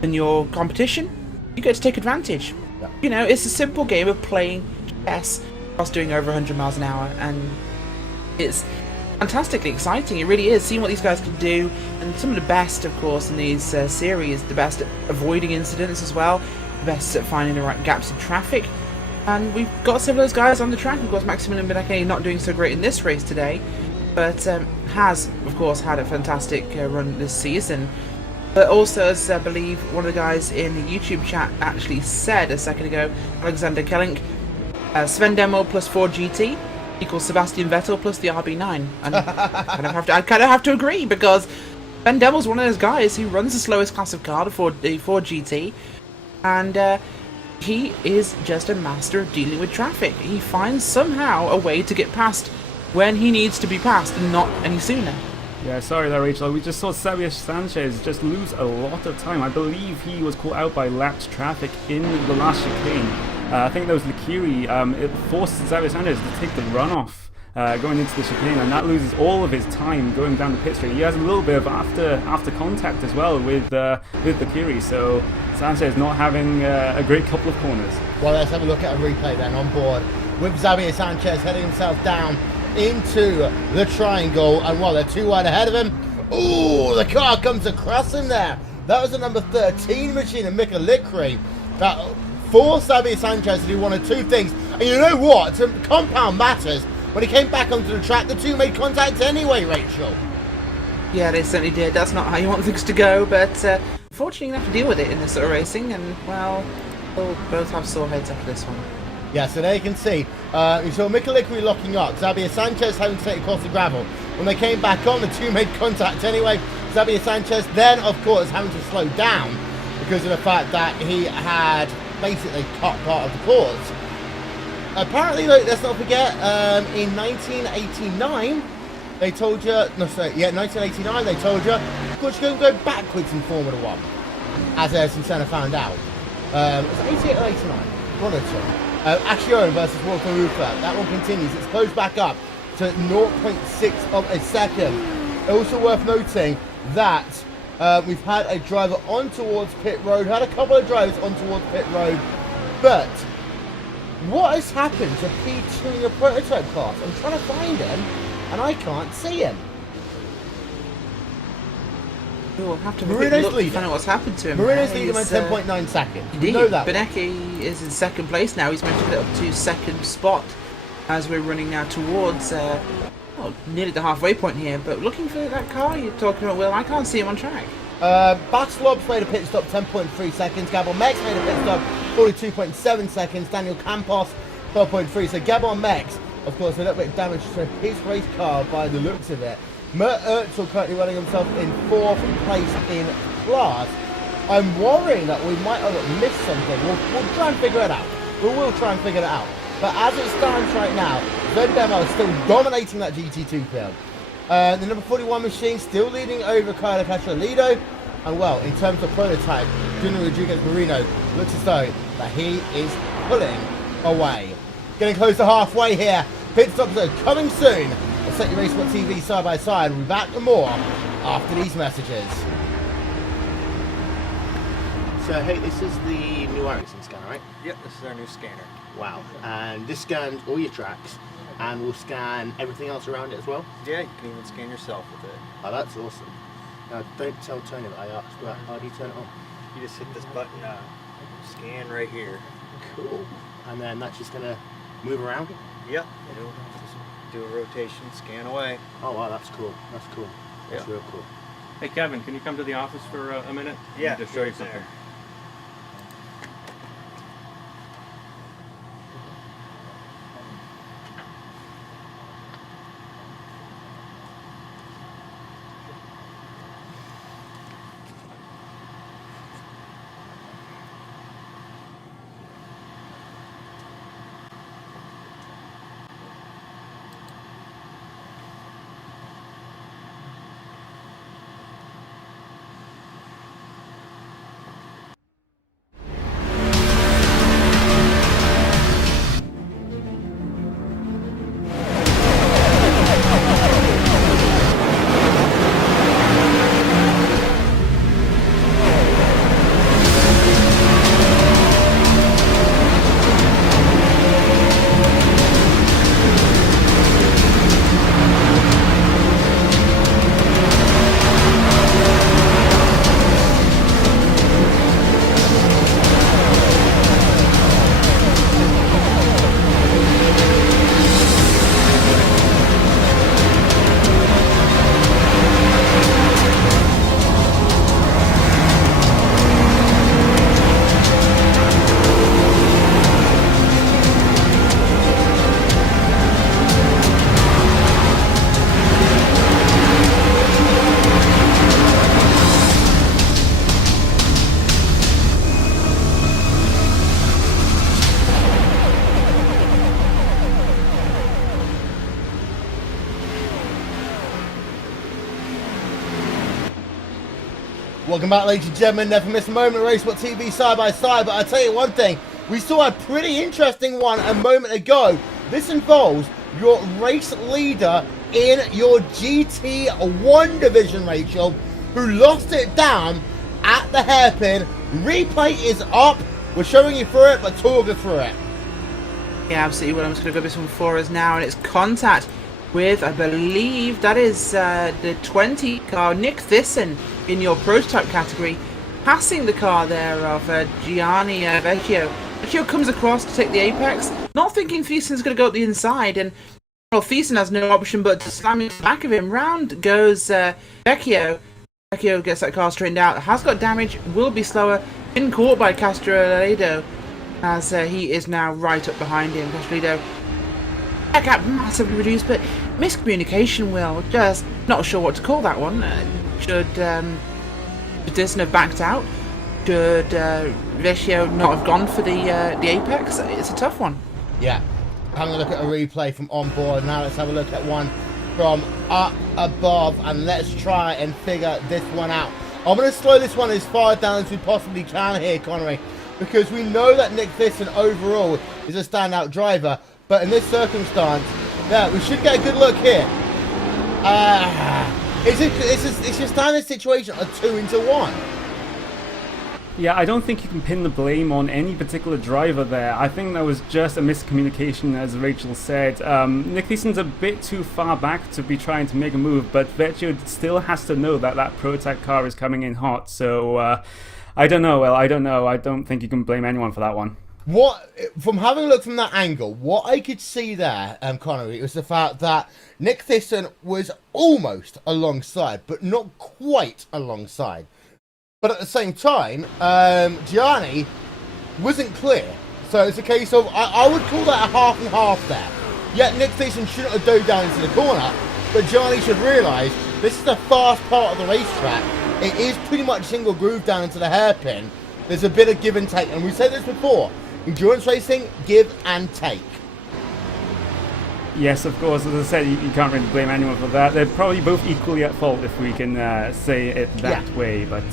than your competition, you get to take advantage. Yeah. You know, it's a simple game of playing chess whilst doing over 100 miles an hour, and it's fantastically exciting. It really is, seeing what these guys can do, and some of the best, of course, in these series, the best at avoiding incidents as well, the best at finding the right gaps in traffic. And we've got some of those guys on the track. Of course, Maximilian Beneke not doing so great in this race today, but has, of course, had a fantastic run this season. But also, as I believe one of the guys in the YouTube chat actually said a second ago, Alexander Kellink, Sven Demo plus 4GT equals Sebastian Vettel plus the RB9. And I kind of have to agree, because Sven Demo's one of those guys who runs the slowest class of car, the 4GT, and he is just a master of dealing with traffic. He finds somehow a way to get past when he needs to be passed and not any sooner. Yeah, sorry there, Rachel. We just saw Xavier Sanchez just lose a lot of time. I believe he was caught out by lapped traffic in the last chicane. I think that was Likiri. It forced Xavier Sanchez to take the runoff going into the chicane, and that loses all of his time going down the pit straight. He has a little bit of after contact as well with Likiri, so Sanchez not having a great couple of corners. Well, let's have a look at a replay then on board with Xavier Sanchez heading himself down into the triangle, and while they're too wide ahead of him, ooh, the car comes across him there. That was the number 13 machine of Mika Likri that forced Xavier Sanchez to do one of two things. And you know what? To compound matters, when he came back onto the track, the two made contact anyway, Rachel. Yeah, they certainly did. That's not how you want things to go, but unfortunately you have to deal with it in this sort of racing, and well, we'll both have sore heads after this one. Yeah, so there you can see, you saw Mika Likri locking up, Xavier Sanchez having to take across the gravel. When they came back on, the two made contact anyway. Xavier Sanchez then, of course, having to slow down because of the fact that he had basically cut part of the course. Apparently, let's not forget, in 1989, they told you, 1989, they told you, of course, you can go backwards in Formula 1, as Ayrton Senna found out. It was 88 or 89, one or two. Ascione versus Walter Ruffer. That one continues. It's closed back up to 0.6 of a second. Also worth noting that we've had a driver on towards pit road, had a couple of drivers on towards pit road, but what has happened to P2 in your prototype class? I'm trying to find him, and I can't see him. We'll have to Marino's look to find out what's happened to him. Marino's leading by 10.9 seconds. Indeed. We know that. Benecke is in second place now. He's managed to get up to second spot as we're running now towards nearly the halfway point here. But looking for that car you're talking about, Will, I can't see him on track. Baslob's made a pit stop 10.3 seconds. Gabon Mex made a pit stop 42.7 seconds. Daniel Campos 12.3. So Gabon Mex, of course, a little bit of damage to his race car by the looks of it. Mert Ertzel currently running himself in 4th place in class. I'm worrying that we might have missed something. We'll try and figure it out. We will try and figure it out. But as it stands right now, Sven Demo is still dominating that GT2 field. The number 41 machine still leading over Carlo Castrolido. And well, in terms of prototype, Junior Rodriguez Marino looks as though that he is pulling away. Getting close to halfway here. Pit stops are coming soon. I'll set your RaceSpotTV side by side. We'll be back with more after these messages. So hey, this is the new iRacing scanner, right? Yep, this is our new scanner. Wow. And this scans all your tracks and will scan everything else around it as well? Yeah, you can even scan yourself with it. Oh, that's awesome. Now, don't tell Tony that I asked, but how do you turn it on? You just hit this button, scan right here. Cool. And then that's just going to move around? Yep, it'll just do a rotation, scan away. Oh, wow, that's cool. That's cool. That's Yeah. real cool. Hey Kevin, can you come to the office for a minute? Yeah, Just show you right something. there. Welcome back, ladies and gentlemen. Never miss a moment. RaceSpotTV side by side. But I'll tell you one thing. We saw a pretty interesting one a moment ago. This involves your race leader in your GT1 division, Rachel, who lost it down at the hairpin. Replay is up. We're showing you through it, but talk us through it. Yeah, absolutely. Well, I'm just going to go this one for us now, and it's contact with, I believe, that is the 20 car, Nick Thyssen, in your prototype category, passing the car there of Gianni Vecchio. Vecchio comes across to take the apex, not thinking Thyssen's going to go up the inside, and well, Thyssen has no option but to slam into the back of him. Round goes Vecchio. Vecchio gets that car straightened out, has got damage, will be slower, been caught by Castrolado, as he is now right up behind him. Castrolado, that gap massively reduced, but miscommunication, Will. Just not sure what to call that one. Should Thyssen have backed out? Should Vecchio not have gone for the apex? It's a tough one. Yeah. Having a look at a replay from on board. Now let's have a look at one from up above, and let's try and figure this one out. I'm going to slow this one as far down as we possibly can here, Connery, because we know that Nick Thyssen overall is a standout driver, but in this circumstance, yeah, we should get a good look here. It's your standard situation of 2-1. Yeah, I don't think you can pin the blame on any particular driver there. I think that was just a miscommunication, as Rachel said. Nick Thyssen's a bit too far back to be trying to make a move, but Vecchio still has to know that that prototype car is coming in hot. So, I don't know. Well, I don't know. I don't think you can blame anyone for that one. From having a look from that angle, what I could see there, Connery, was the fact that Nick Thyssen was almost alongside, but not quite alongside. But at the same time, Gianni wasn't clear. So it's a case of, I would call that a half and half there. Yet Nick Thyssen shouldn't have dove down into the corner, but Gianni should realise this is the fast part of the racetrack. It is pretty much single groove down into the hairpin. There's a bit of give and take, and we said this before. Endurance racing, give and take. Yes, of course. As I said, you can't really blame anyone for that. They're probably both equally at fault, if we can say it that way. But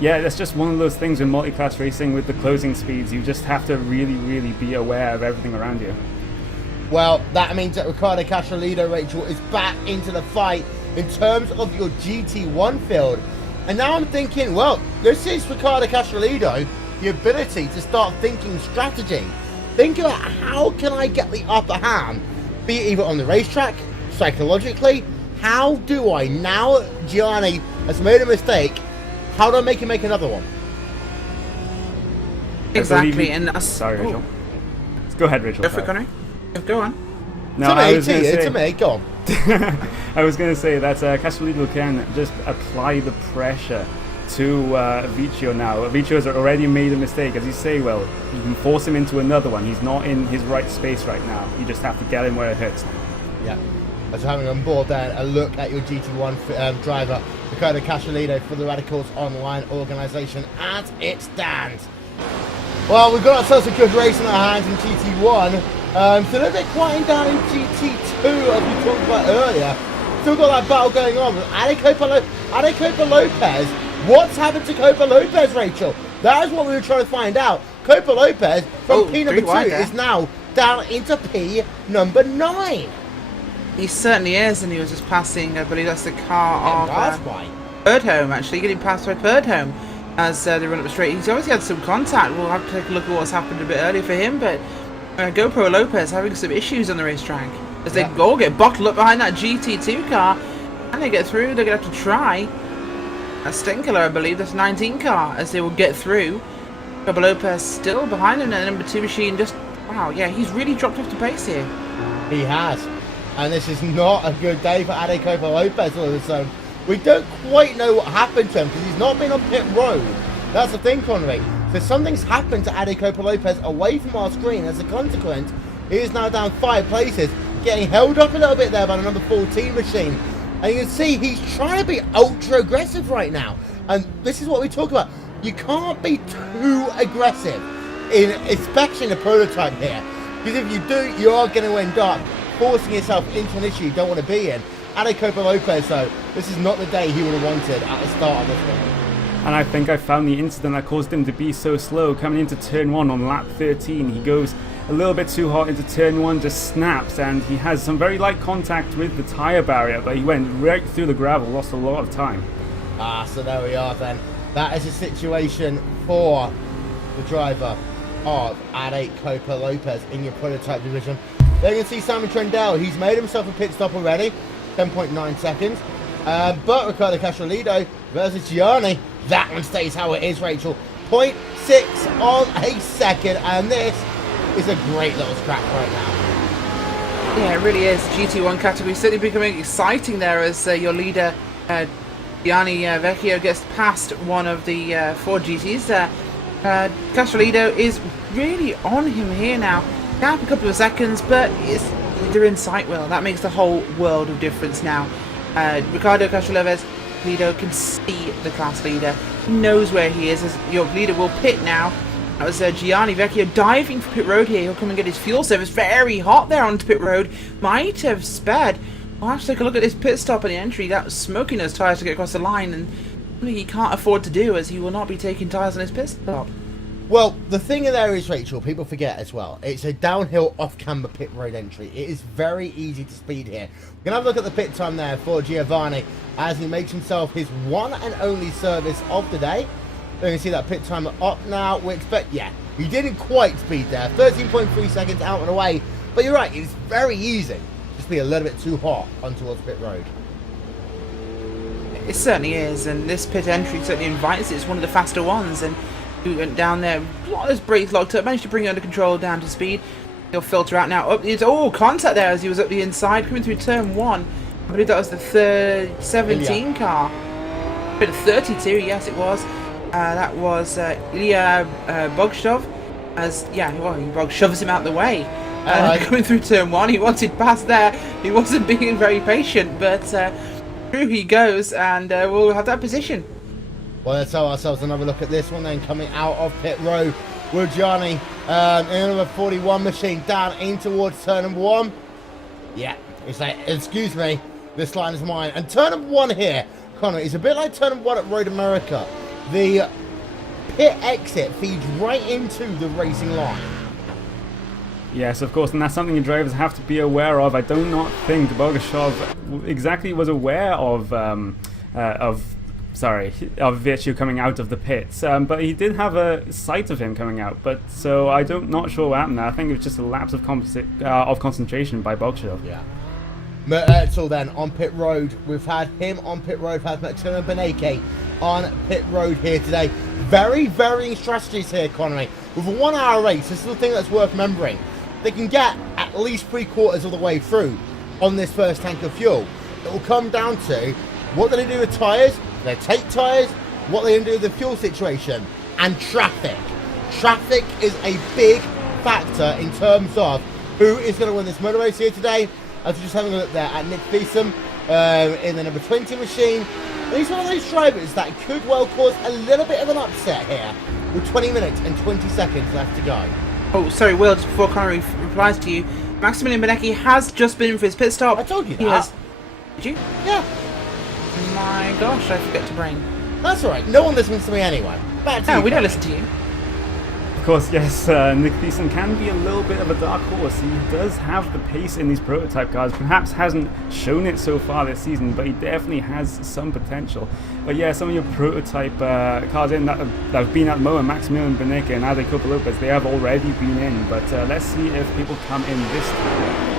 yeah, that's just one of those things in multi-class racing with the closing speeds. You just have to really, really be aware of everything around you. Well, that means that Riccardo Castrolado, Rachel, is back into the fight in terms of your GT1 field. And now I'm thinking, well, this is Riccardo Castrolado, the ability to start thinking strategy. Think about how can I get the upper hand, be it either on the racetrack, psychologically. How do I, now Gianni has made a mistake, how do I make him make another one? Exactly, and sorry, Rachel. Go ahead, Rachel. Go for it, Connery. Go on. No, it's to me, go on. I was going to say that Castrolado can just apply the pressure to Vecchio now. Vecchio has already made a mistake, as you say. Well, you can force him into another one. He's not in his right space right now. You just have to get him where it hurts now. Yeah. As having on board there, a look at your GT1 driver, Riccardo Castrolado for the Radicals Online organisation as it stands. Well, we've got ourselves a good race in our hands in GT1. So a little bit quieting down in GT2, as we talked about earlier. Still got that battle going on with Copa Lopez. What's happened to Copa Lopez, Rachel? That is what we were trying to find out. Copa Lopez from P number 2 is now down into P number 9. He certainly is, and he was just passing, I believe that's the car of Birdhome, actually, getting passed by Birdhome as they run up the straight. He's obviously had some contact. We'll have to take a look at what's happened a bit earlier for him, but GoPro Lopez having some issues on the racetrack as they all get bottled up behind that GT2 car, and they get through. They're going to have to try a Stinker, I believe, that's 19 car, as they will get through. Copa Lopez still behind him, and the number 2 machine just, wow, yeah, he's really dropped off the pace here. He has. And this is not a good day for Copa Lopez all of a sudden. We don't quite know what happened to him because he's not been on pit road. That's the thing, Connery. So something's happened to Copa Lopez away from our screen. As a consequence, he is now down 5 places, getting held up a little bit there by the number 14 machine. And you can see he's trying to be ultra aggressive right now. And this is what we talk about. You can't be too aggressive, especially in a prototype here. Because if you do, you are going to end up forcing yourself into an issue you don't want to be in. Ade Copa Lopez, though, this is not the day he would have wanted at the start of this one. And I think I found the incident that caused him to be so slow. Coming into turn 1 on lap 13, he goes a little bit too hot into turn 1, just snaps, and he has some very light contact with the tyre barrier, but he went right through the gravel, lost a lot of time. So there we are then. That is a situation for the driver of Ade Copa Lopez in your prototype division. There you can see Simon Trendell. He's made himself a pit stop already, 10.9 seconds. But Ricardo Castrolido versus Gianni, that one stays how it is, Rachel. 0.6 on a second, and this is a great little scrap right now. Yeah, it really is. GT1 category certainly becoming exciting there as your leader, Gianni Vecchio, gets past one of the 4 GTs. Castrolido is really on him here now. Gap a couple of seconds, but they're in sight well. That makes the whole world of difference now. Ricardo Castrolido can see the class leader. He knows where he is as your leader will pit now. That was Gianni Vecchio diving for pit road here. He'll come and get his fuel service. Very hot there on pit road. Might have spared. We'll have to take a look at this pit stop and the entry. That was smoking those tyres to get across the line, and something he can't afford to do as he will not be taking tyres on his pit stop. Well, the thing there is, Rachel, people forget as well, it's a downhill off-camber pit road entry. It is very easy to speed here. We're going to have a look at the pit time there for Giovanni as he makes himself his one and only service of the day. You can see that pit timer up now. We expect, yeah, he didn't quite speed there. 13.3 seconds out and away. But you're right, it's very easy. Just be a little bit too hot on towards pit road. It certainly is, and this pit entry certainly invites it. It's one of the faster ones, and he went down there, a lot of his brakes locked up, managed to bring it under control down to speed. He'll filter out now. Up, it's contact there as he was up the inside, coming through turn 1. I believe that was the 17 car. Bit of 32, yes it was. That was Ilya Bogshov. As he shoves him out the way. Coming through turn 1, he wanted past there. He wasn't being very patient, but through he goes, and we'll have that position. Well, let's have ourselves another look at this one then, coming out of pit road with Johnny in another 41 machine down in towards turn number 1. Yeah, it's like, excuse me, this line is mine. And turn number 1 here, Connor, is a bit like turn number 1 at Road America. The pit exit feeds right into the racing line. Yes, of course, and that's something your drivers have to be aware of. I do not think Bogashov exactly was aware of Virtue coming out of the pits, but he did have a sight of him coming out. But so not sure what happened there. I think it was just a lapse of concentration by Bogashov. Yeah. Mertel then on pit road. We've had him on pit road. We've had Maximo Beneke on pit road here today. Very varying strategies here, Connery. With a 1 hour race, this is the thing that's worth remembering. They can get at least 3/4 of the way through on this first tank of fuel. It will come down to what they do with tyres, they take tyres, what they do with the fuel situation, and traffic. Traffic is a big factor in terms of who is going to win this motor race here today. As we're just having a look there at Nick Beeson in the number 20 machine. And he's one of those drivers that could well cause a little bit of an upset here with 20 minutes and 20 seconds left to go. Oh, sorry, Will, just before Connery replies to you, Maximilian Benecki has just been in for his pit stop. I told you that. Did you? Yeah. My gosh, I forget to bring. That's alright, no one listens to me anyway. No, we don't listen to you. Of course, yes, Nick Thiessen can be a little bit of a dark horse. He does have the pace in these prototype cars. Perhaps hasn't shown it so far this season, but he definitely has some potential. But yeah, some of your prototype cars in that have been at the moment, Maximilian Beneke and Ade Copa Lopez, they have already been in. But let's see if people come in this time.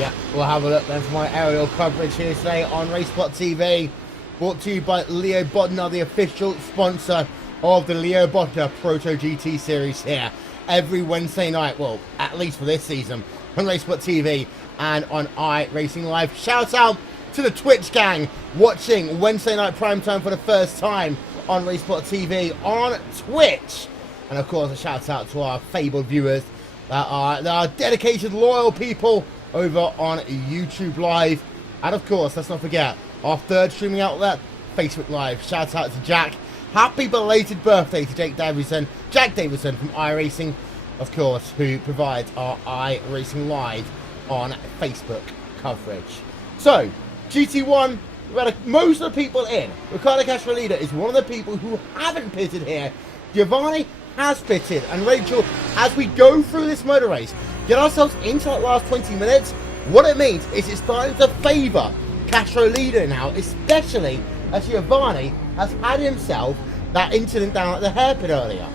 Yeah, we'll have a look then for my aerial coverage here today on RaceSpotTV. Brought to you by Leo Bodnar, the official sponsor of the Leo Bodnar ProtoGT Series here every Wednesday night, well, at least for this season, on RaceSpotTV and on iRacingLive. Shout out to the Twitch gang watching Wednesday night primetime for the first time on RaceSpotTV on Twitch. And of course, a shout out to our fabled viewers that are dedicated, loyal people over on YouTube Live. And of course, let's not forget our third streaming outlet, Facebook Live. Shout out to Jack. Happy belated birthday to Jack Davison from iRacing, of course, who provides our iRacing Live on Facebook coverage. So, GT1, we've had most of the people in. Riccardo Castrolida is one of the people who haven't pitted here. Giovanni has pitted. And Rachel, as we go through this motor race, get ourselves into that last 20 minutes, what it means is it's starting to favour Castrolida now, especially as Giovanni has had himself that incident down at the hairpin earlier.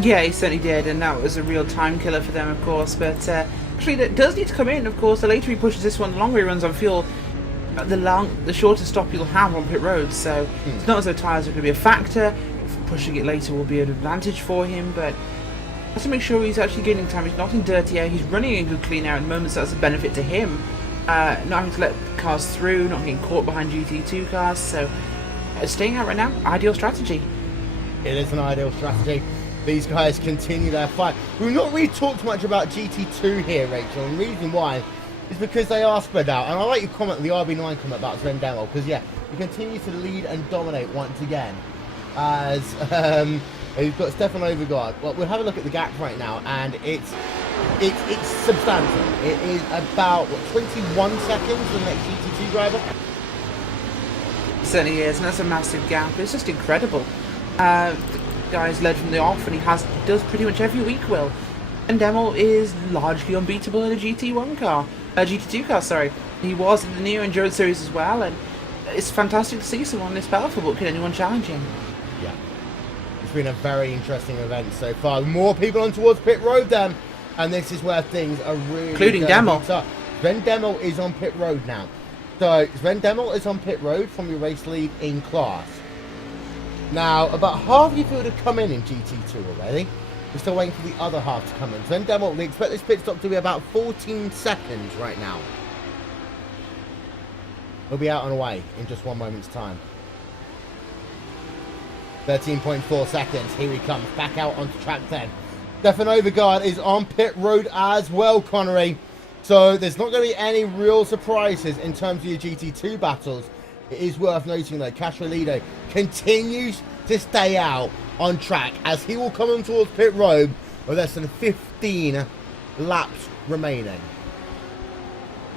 Yeah, he certainly did, and that was a real time killer for them, of course. But actually, that does need to come in, of course. The later he pushes this one, the longer he runs on fuel, the shorter stop you'll have on pit roads. So it's not as though tyres are going to be a factor. Pushing it later will be an advantage for him, but has to make sure he's actually gaining time. He's not in dirty air. He's running in good clean air at the moment, so that's a benefit to him. Not having to let cars through, not getting caught behind GT2 cars. So staying out right now, ideal strategy. It is an ideal strategy. These guys continue their fight. We've not really talked much about GT2 here, Rachel, and the reason why is because they are spread out. And I like your comment, the RB9 comment about Sven Demo, because yeah, he continues to lead and dominate once again. As we've got Stefan Overgaard. Well, we'll have a look at the gap right now, and it's substantial. It is about 21 seconds for the next GT2 driver. It certainly is, and that's a massive gap. It's just incredible. The guy's led from the off, and he does pretty much every week well. And Demel is largely unbeatable in a GT2 car. Sorry, he was in the Neo Endurance Series as well, and it's fantastic to see someone this powerful. But can anyone challenge him? Yeah, it's been a very interesting event so far. More people on towards pit road then, and this is where things are really including Demel. Sven Demel is on pit road now. So Sven Demel is on pit road from your race lead in class. Now, about half your field have come in GT2 already. We're still waiting for the other half to come in. Sven Demel, we expect this pit stop to be about 14 seconds right now. We'll be out and away in just one moment's time. 13.4 seconds. Here he comes. Back out onto track 10. Stefan Overgaard is on pit road as well, Connery. So there's not going to be any real surprises in terms of your GT2 battles. It is worth noting that Castrolida continues to stay out on track as he will come on towards pit road with less than 15 laps remaining.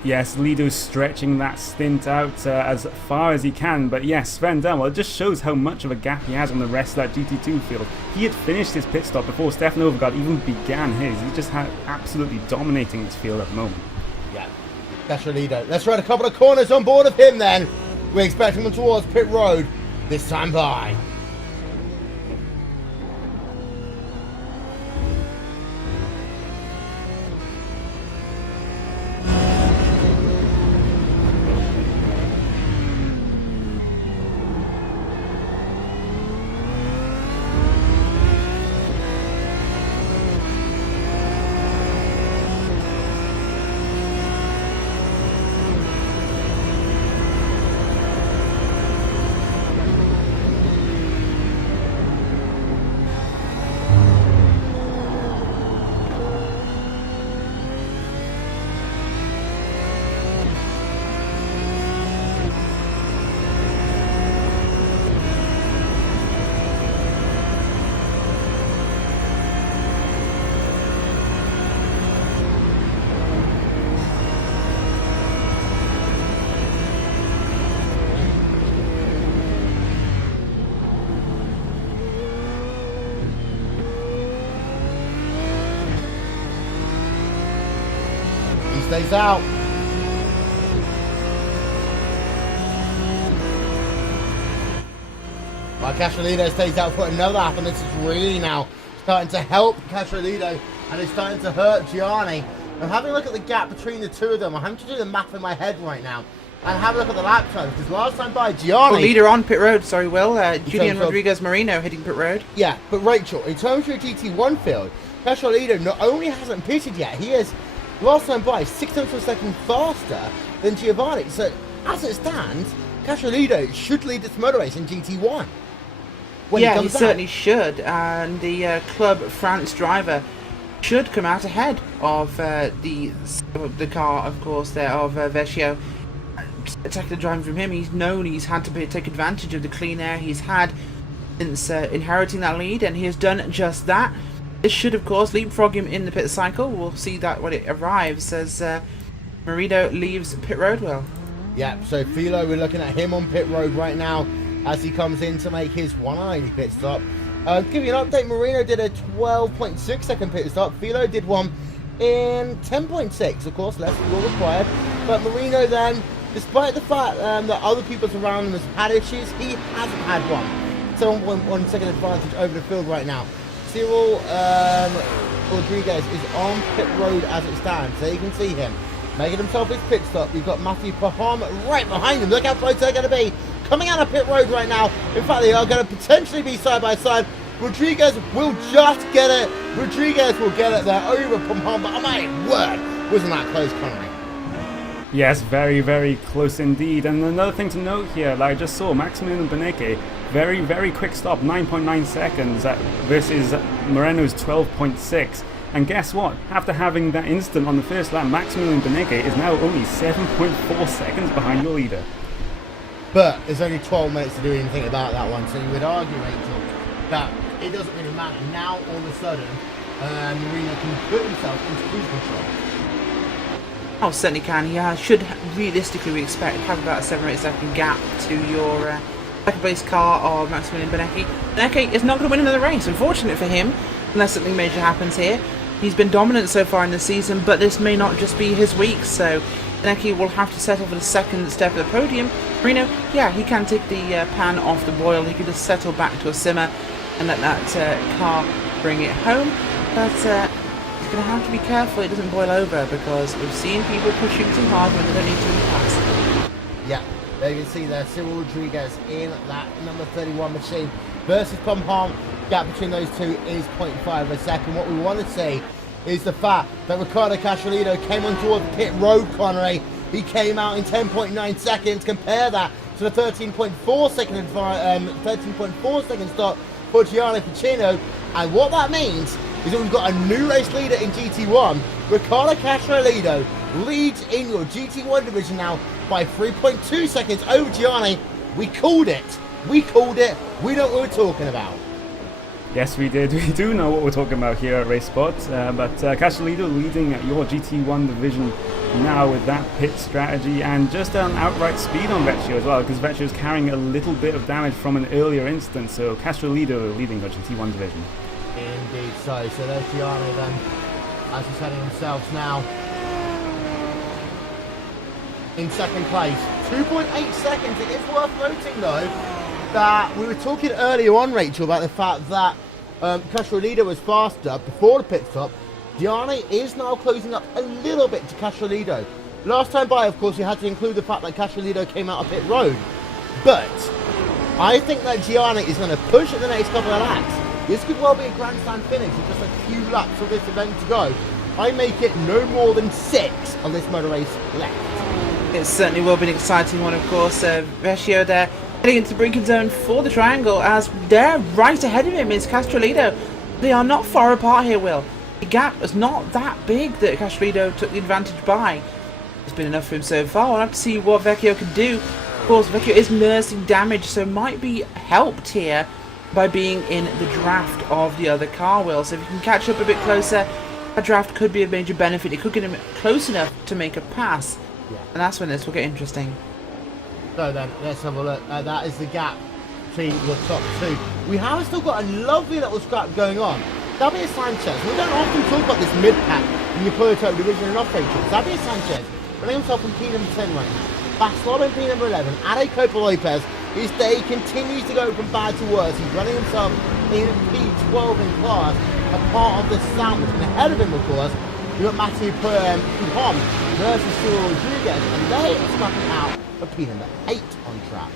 Yes, Lido's stretching that stint out as far as he can, but yes, Sven Demel, it just shows how much of a gap he has on the rest of that GT2 field. He had finished his pit stop before Stefan Overgaard even began his. He's just absolutely dominating this field at the moment. Yeah, Castrolida. Let's ride a couple of corners on board of him then. We expect him towards pit road this time by. Stays out. While Castrolida stays out for another lap, and this is really now starting to help Castrolida, and it's starting to hurt Gianni. I'm having a look at the gap between the two of them. I'm having to do the math in my head right now and have a look at the lap times, because last time by Gianni... leader on pit road, sorry Will, Julian Rodriguez-Marino hitting pit road. Yeah, but Rachel, in terms of your GT1 field, Castrolida not only hasn't pitted yet, he is... last time by 6 tenths of a second faster than Giovanni. So, as it stands, Castrolida should lead this motor race in GT1. Yeah, he certainly should. And the Club France driver should come out ahead of the car, of course, there of Vecchio. Spectacular driving from him. He's had to take advantage of the clean air he's had since inheriting that lead, and he has done just that. This should, of course, leapfrog him in the pit cycle. We'll see that when it arrives, as Marino leaves pit road, Will. Yeah, so Philo, we're looking at him on pit road right now as he comes in to make his 190 pit stop. To give you an update, Marino did a 12.6 second pit stop. Philo did one in 10.6, of course, less fuel required. But Marino then, despite the fact that other people around him have had issues, he hasn't had one. 7.1 second advantage over the field right now. Cyril Rodriguez is on pit road as it stands. There you can see him making himself his pit stop. You've got Matthew Paham right behind him. Look how close they're going to be. Coming out of pit road right now. In fact, they are going to potentially be side by side. Rodriguez will just get it. Rodriguez will get it there over Paham. But my word, wasn't that close, Connery? Yes, very, very close indeed. And another thing to note here, like I just saw, Maximilian Beneke, very, very quick stop, 9.9 seconds versus Moreno's 12.6. And guess what? After having that instant on the first lap, Maximilian Beneke is now only 7.4 seconds behind your leader. But there's only 12 minutes to do anything about that one, so you would argue, Rachel, that it doesn't really matter. Now, all of a sudden, Marino can put himself into cruise control. Oh, certainly can. Yeah, should realistically we expect to have about a 7 or 8 second gap to your second place car of Maximilian Beneke. Beneke is not going to win another race, unfortunate for him, unless something major happens here. He's been dominant so far in the season, but this may not just be his week, so Beneke will have to settle for the second step of the podium. Marino, yeah, he can take the pan off the boil. He can just settle back to a simmer and let that car bring it home. But he's going to have to be careful it doesn't boil over, because we've seen people pushing too hard when they don't need to in the past. Yeah, there you can see there, Cyril Rodriguez in that number 31 machine versus Paham. Gap between those two is 0.5 of a second. What we want to see is the fact that Ricardo Castrolito came on towards pit road, Connery. He came out in 10.9 seconds. Compare that to the 13.4 second stop for Gianni Ficino. And what that means is that we've got a new race leader in GT1. Ricardo Castrolito leads in your GT1 division now by 3.2 seconds over Gianni. We called it. We called it. We know what we're talking about. Yes, we did. We do know what we're talking about here at RaceSpot. But Castrolito leading your GT1 division now with that pit strategy, and just an outright speed on Vecchio as well, because Vecchio is carrying a little bit of damage from an earlier instance. So Castrolito leading your GT1 division. Indeed so. So there's Gianni then, as he's heading himself now in second place. 2.8 seconds. It is worth noting though that we were talking earlier on, Rachel, about the fact that Castrolito was faster before the pit stop. Gianni is now closing up a little bit to Castrolito. Last time by, of course, you had to include the fact that Castrolito came out of pit road. But I think that Gianni is going to push at the next couple of laps. This could well be a grandstand finish with just a few laps of this event to go. I make it no more than 6 of this motor race left. It certainly will be an exciting one, of course. Vecchio there heading into the braking zone for the triangle, as there right ahead of him is Castrolito. They are not far apart here, Will. The gap is not that big that Castrolito took the advantage by. It's been enough for him so far. We'll have to see what Vecchio can do. Of course, Vecchio is nursing damage, so might be helped here by being in the draft of the other car, Will. So if you can catch up a bit closer, a draft could be a major benefit. It could get him close enough to make a pass. Yeah. And that's when this will get interesting. So then, let's have a look. That is the gap between the top two. We have still got a lovely little scrap going on. Xavier Sanchez. We don't often talk about this mid-pack in the Prototype division and off-races. Xavier Sanchez running himself in P number 10 range. Baslov in P number 11. Ade Copa Lopez. His day continues to go from bad to worse. He's running himself in P12 in class, a part of the sandwich. And ahead of him, of course, we've got Matthew Paham versus Cyril Rodriguez. And they are scrapping out for P number 8 on track.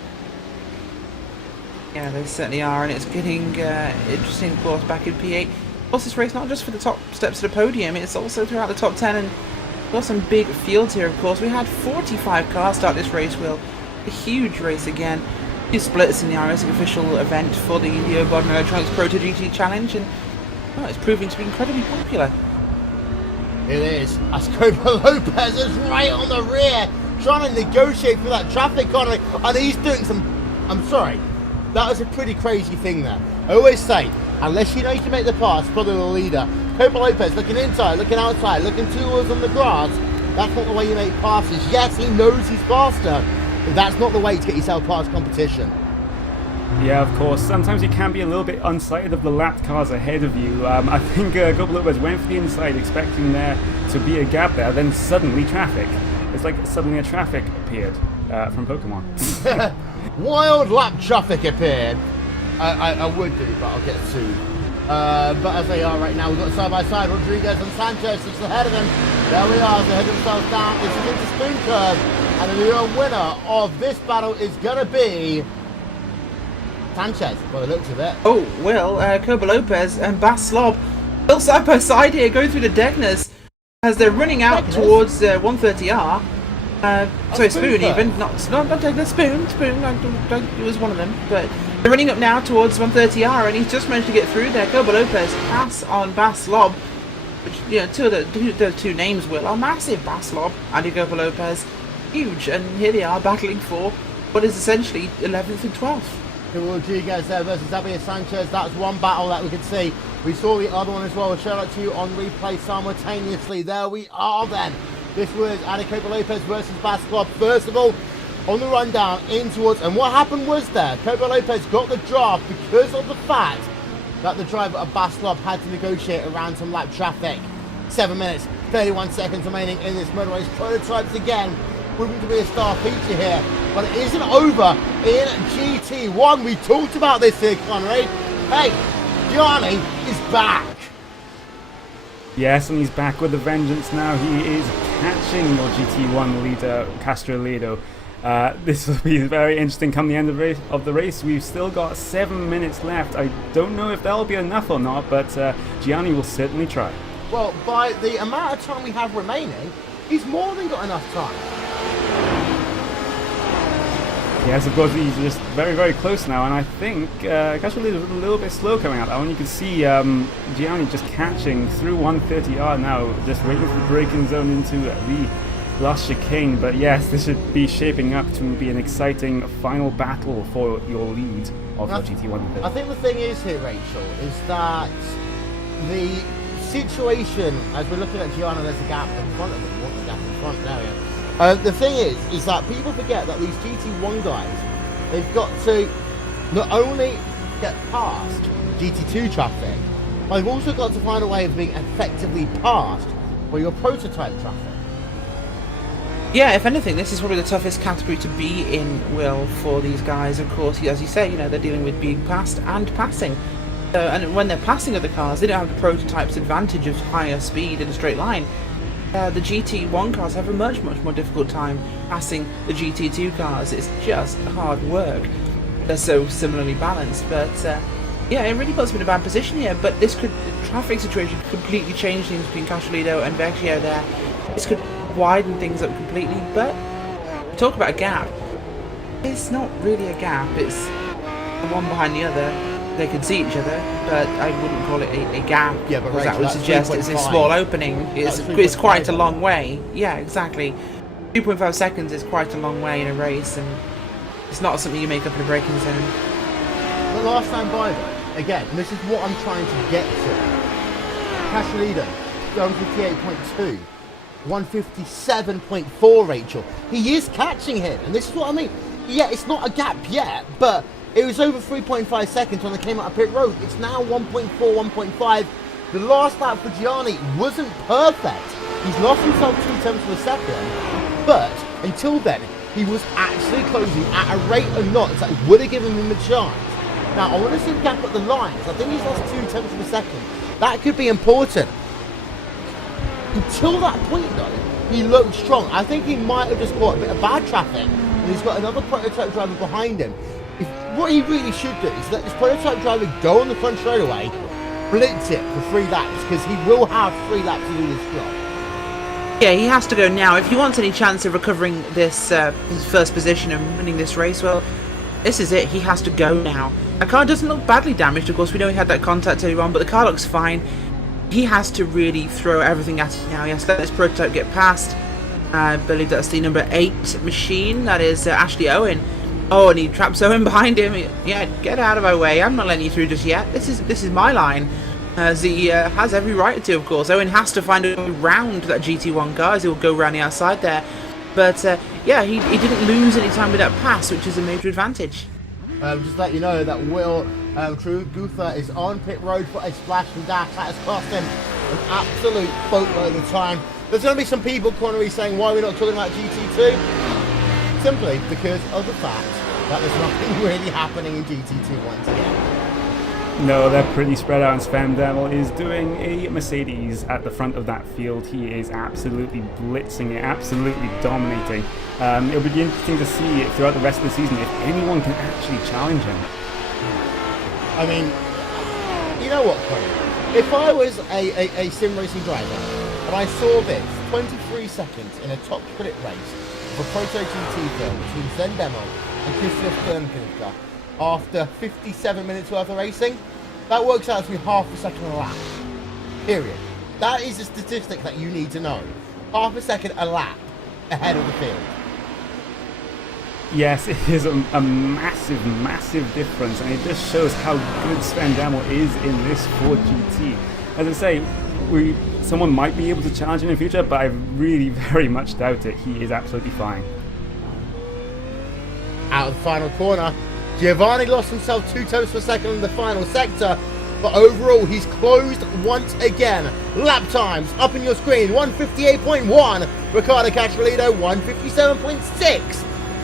Yeah, they certainly are, and it's getting interesting, of course, back in P8. Of course, this race, not just for the top steps of the podium, it's also throughout the top 10, and got some big fields here, of course. We had 45 cars start this race, Will. A huge race again. 2 splits in the iRacing official event for the Leo Bodden Electronics ProtoGT Challenge, and well, it's proving to be incredibly popular. It is. As Copa Lopez is right on the rear, trying to negotiate for that traffic on it, and he's doing some... I'm sorry. That was a pretty crazy thing there. I always say, unless you know you can make the pass, probably the leader. Copa Lopez looking inside, looking outside, looking towards on the grass. That's not the way you make passes. Yes, he knows he's faster, but that's not the way to get yourself past competition. Yeah, of course. Sometimes you can be a little bit unsighted of the lapped cars ahead of you. I think Gobble Lopez went for the inside, expecting there to be a gap there, then suddenly traffic. It's like suddenly a traffic appeared from Pokemon. Wild lap traffic appeared. I would do, but I'll get sued. But as they are right now, we've got side by side Rodriguez and Sanchez just ahead of them. There we are, they head themselves down. This is into Spoon Curve, and the real winner of this battle is going to be Sanchez, by the looks of it. Oh, well, Koba Lopez and Bas Slob still side by side here, going through the Deckness as they're running out towards 130R. Sorry, Spoon even. Not Deckness, Spoon. It was one of them. But they're running up now towards 130R, and he's just managed to get through there. Koba Lopez pass on Bas Slob, which, you know, the two names are massive. Bas Slob and Koba Lopez, huge. And here they are battling for what is essentially 11th and 12th. Rodriguez there versus Javier Sanchez. That's one battle that we could see. We saw the other one as well. We'll show it to you on replay simultaneously. There we are then. This was Koba Lopez versus Bas Slob. First of all, on the rundown in towards, and what happened was there, Koba Lopez got the draft because of the fact that the driver of Bas Slob had to negotiate around some lap traffic. 7 minutes, 31 seconds remaining in this motor race. Prototypes again, proving to be a star feature here. But it isn't over in GT1. We talked about this here, Conrad. Hey, Gianni is back. Yes, and he's back with a vengeance now. He is catching your GT1 leader, Castro Lido. This will be very interesting come the end of the race. We've still got 7 minutes left. I don't know if that'll be enough or not, but Gianni will certainly try. Well, by the amount of time we have remaining, he's more than got enough time. Yes, of course, he's just very, very close now, and I think Castro Lido was a little bit slow coming out that one. You can see Gianni just catching through 130R now, just waiting for the braking zone into the last chicane. But yes, this should be shaping up to be an exciting final battle for your lead of the GT1. I think the thing is here, Rachel, is that the situation, as we're looking at Gianni, there's a gap in front of him. What's the gap in front? There we go. The thing is that people forget that these GT1 guys, they've got to not only get past GT2 traffic, but they've also got to find a way of being effectively passed by your prototype traffic. Yeah, if anything, this is probably the toughest category to be in, Will, for these guys. Of course, as you say, you know, they're dealing with being passed and passing. And when they're passing other cars, they don't have the prototype's advantage of higher speed in a straight line. The GT1 cars have a much more difficult time passing the GT2 cars. It's just hard work. They're so similarly balanced, but yeah, it really puts them in a bad position here. But the traffic situation could completely change things between Castrolido and Vecchio there. This could widen things up completely, but talk about a gap. It's not really a gap, it's the one behind the other. They can see each other, but I wouldn't call it a gap, yeah, but because that would suggest it's a small opening. It's quite a long way. Yeah, exactly. 2.5 seconds is quite a long way in a race, and it's not something you make up in a braking zone. The last time by, though, again, this is what I'm trying to get to. Castrolido, 158.2, 157.4, Rachel. He is catching him, and this is what I mean. Yeah, it's not a gap yet, but it was over 3.5 seconds when they came out of pit road. It's now 1.4, 1.5. The last lap for Gianni wasn't perfect. He's lost himself 0.2 of a second, but until then, he was actually closing at a rate of knots that would have given him a chance. Now, I want to see the gap at the lines. I think he's lost 0.2 of a second. That could be important. Until that point, though, he looked strong. I think he might have just caught a bit of bad traffic, and he's got another prototype driver behind him. What he really should do is let this prototype driver go on the front straightaway, blitz it for 3 laps, because he will have 3 laps to do this job. Yeah, he has to go now. If he wants any chance of recovering this his first position and winning this race, well, this is it. He has to go now. The car doesn't look badly damaged. Of course, we know he had that contact earlier on, but the car looks fine. He has to really throw everything at it now. He has to let this prototype get past. I believe that's the number 8 machine. That is Ashley Owen. Oh, and he traps Owen behind him. Yeah, get out of my way. I'm not letting you through just yet. This is my line. as he has every right to, of course. Owen has to find a way around that GT1 car as he'll go around the outside there. But yeah, he didn't lose any time with that pass, which is a major advantage. Just let you know that Will Guther is on pit road for a splash and dash. That has cost him an absolute boatload of time. There's going to be some people, Connery, saying why we're not talking about GT2. Simply because of the fact that there's nothing really happening in GT2 once again. No, they're pretty spread out, and Sven Devil is doing a Mercedes at the front of that field. He is absolutely blitzing it, absolutely dominating. It'll be interesting to see throughout the rest of the season if anyone can actually challenge him. I mean, you know what, Connie? If I was a sim racing driver and I saw this 23 seconds in a top credit race for ProtoGT film between Sven Devil and Christoph Bernkinger after 57 minutes worth of racing, that works out to be half a second a lap. Period. That is a statistic that you need to know. Half a second a lap ahead of the field. Yes, it is a massive, massive difference, and it just shows how good Sven Devil is in this Ford GT. As I say, someone might be able to challenge him in the future, but I really very much doubt it. He is absolutely fine. Out of the final corner, Giovanni lost himself 2 tenths per second in the final sector, but overall he's closed once again. Lap times up in your screen: 158.1, Riccardo Castrolito 157.6.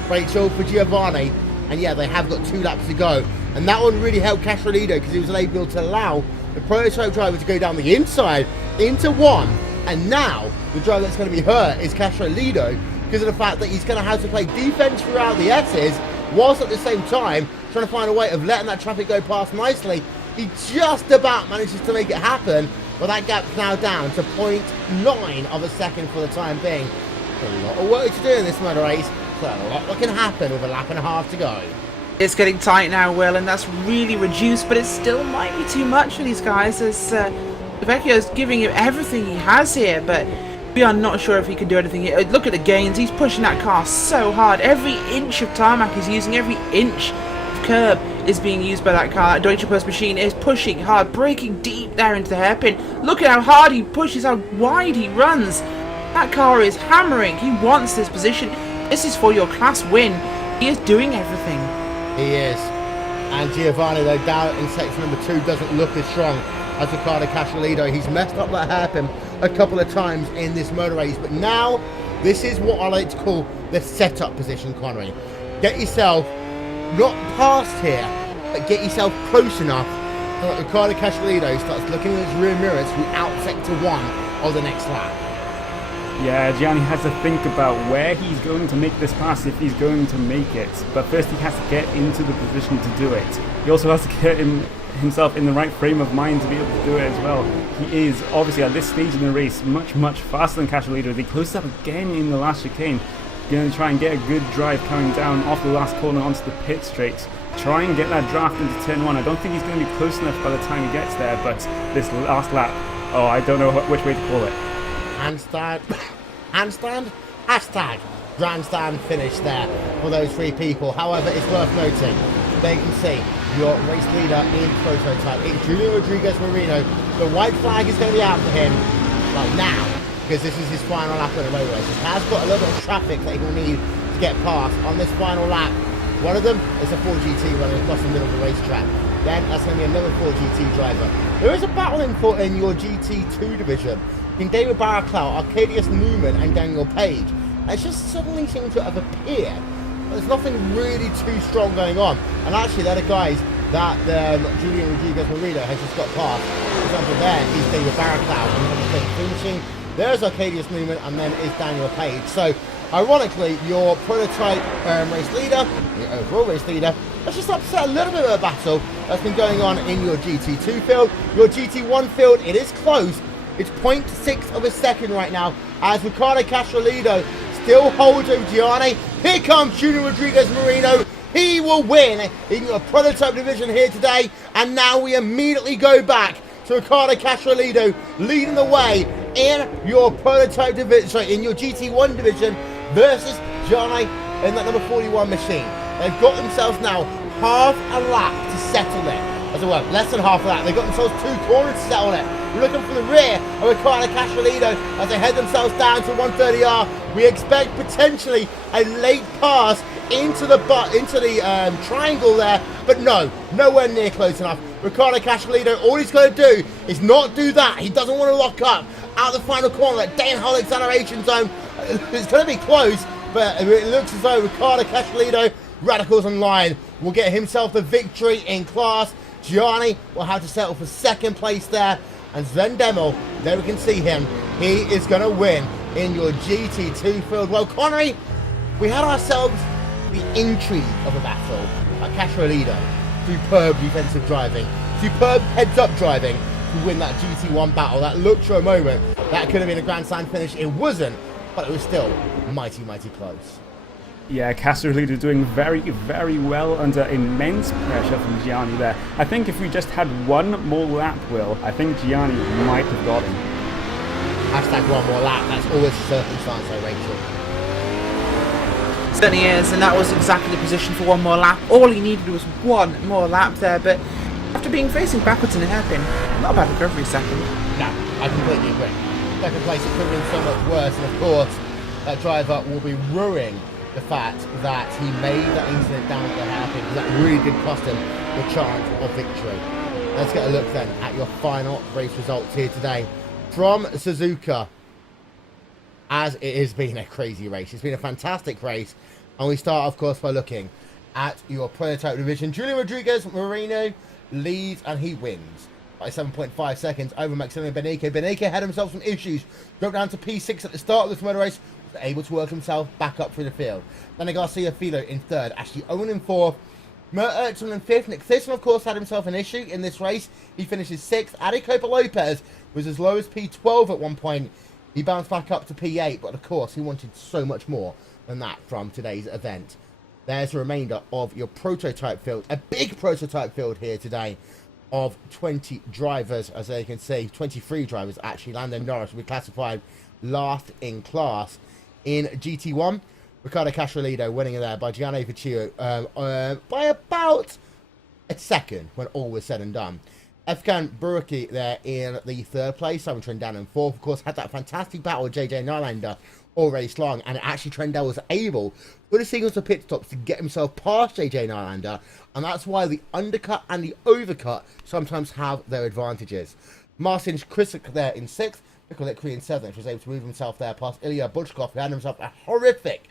Rachel for Giovanni, and yeah, they have got 2 laps to go, and that one really helped Castrolito because he was able to allow the prototype driver to go down the inside into 1, and now the driver that's going to be hurt is Castrolito because of the fact that he's going to have to play defense throughout the S's, whilst at the same time trying to find a way of letting that traffic go past nicely. He just about manages to make it happen, but that gap's now down to 0.9 of a second for the time being. A lot of work to do in this motor race, so a lot that can happen with a lap and a half to go. It's getting tight now, Will, and that's really reduced, but it still might be too much for these guys, as Vecchio's giving him everything he has here, but we are not sure if he can do anything here. Look at the gains. He's pushing that car so hard. Every inch of tarmac he's using, every inch of curb is being used by that car. That Deutsche Post machine is pushing hard, braking deep there into the hairpin. Look at how hard he pushes, how wide he runs. That car is hammering. He wants this position. This is for your class win. He is doing everything. He is. And Giovanni, though, down in section number 2 doesn't look as strong as Riccardo Castrolito. He's messed up that hairpin a couple of times in this motor race, but now this is what I like to call the setup position, Connery. Get yourself not past here, but get yourself close enough so that Riccardo Castrolito starts looking in his rear mirrors throughout sector 1 of the next lap. Yeah, Gianni has to think about where he's going to make this pass if he's going to make it. But first he has to get into the position to do it. He also has to get himself in the right frame of mind to be able to do it as well. He is obviously at this stage in the race much, much faster than Castrolito. They closed up again in the last chicane. Going to try and get a good drive coming down off the last corner onto the pit straight. Try and get that draft into turn 1. I don't think he's going to be close enough by the time he gets there, but this last lap, oh, I don't know which way to call it. Handstand, hashtag grandstand finish there for those 3 people. However, it's worth noting, there you can see your race leader in prototype. It's Julian Rodriguez Marino. The white flag is going to be out for him right now because this is his final lap of the road race. He has got a little bit of traffic that he will need to get past on this final lap. One of them is a 4GT running across the middle of the racetrack. Then that's going to be another 4GT driver. There is a battle in your GT2 division in David Baraclough, Arcadius Newman and Daniel Page. And it's just suddenly seems to have appeared. There's nothing really too strong going on. And actually they're the guys that Julian Rodriguez Marino has just got past. For example, there is David Baraclough and finishing. There's Arcadius Newman and then is Daniel Page. So ironically, your prototype race leader, your overall race leader, has just upset a little bit of a battle that's been going on in your GT2 field. Your GT1 field, it is close. It's 0.6 of a second right now as Riccardo Castrolito still holds over Gianni. Here comes Julian Rodriguez Marino. He will win in your prototype division here today. And now we immediately go back to Riccardo Castrolito leading the way in your prototype division, sorry, in your GT1 division versus Gianni in that number 41 machine. They've got themselves now half a lap to settle it. As well, less than half of that. They got themselves 2 corners to settle it. Looking from the rear of Riccardo Castrolido as they head themselves down to 130R. We expect potentially a late pass into the triangle there, but no, nowhere near close enough. Riccardo Castrolido, all he's got to do is not do that. He doesn't want to lock up out the final corner, that downhill acceleration zone. It's going to be close, but it looks as though Riccardo Castrolido, Radicals Online, will get himself the victory in class. Gianni will have to settle for 2nd place there, and Sven Demel, there we can see him, he is going to win in your GT2 field. Well, Connery, we had ourselves the intrigue of a battle at Castrolido. Superb defensive driving, superb heads-up driving to win that GT1 battle. That looked for a moment that could have been a Grand Slam finish. It wasn't, but it was still mighty, mighty close. Yeah, Castrolido doing very, very well under immense pressure from Gianni there. I think if we just had one more lap, Will, I think Gianni might have got him. Hashtag one more lap. That's always the circumstance, though, Rachel. Certainly is, and that was exactly the position for one more lap. All he needed was one more lap there, but after being facing backwards in a hairpin, not a bad recovery second. No, I completely agree. 2nd place, it could have been so much worse, and of course, that driver will be ruining the fact that he made that incident down at the hairpin, because that really did cost him the chance of victory. Let's get a look then at your final race results here today from Suzuka. As it has been a crazy race. It's been a fantastic race. And we start, of course, by looking at your prototype division. Julian Rodriguez Moreno leads, and he wins by 7.5 seconds over Maximilian Beneke. Beneke had himself some issues. Dropped down to P6 at the start of this motor race. Was able to work himself back up through the field. Then Garcia Filo in 3rd. Ashley Owen in 4th. Mert Ertzman in 5th. Nick Thistle, of course, had himself an issue in this race. He finishes 6th. Adi Copa Lopez was as low as P12 at one point. He bounced back up to P8, but of course he wanted so much more than that from today's event. There's the remainder of your prototype field. A big prototype field here today of 20 drivers, as you can see. 23 drivers, actually. Lando Norris will be classified last in class in GT1. Riccardo Castrolido winning there by Gianni Vecchio by about a second when all was said and done. Efkan Buruki there in the 3rd place. Simon Trendell in 4th. Of course, had that fantastic battle with JJ Nylander all race long. And actually, Trendell was able, with a sequence of pit stops, to get himself past JJ Nylander. And that's why the undercut and the overcut sometimes have their advantages. Marcin Krysik there in 6th. Nikolai Kri in 7th, which was able to move himself there past Ilya Butchkov, who had himself a horrific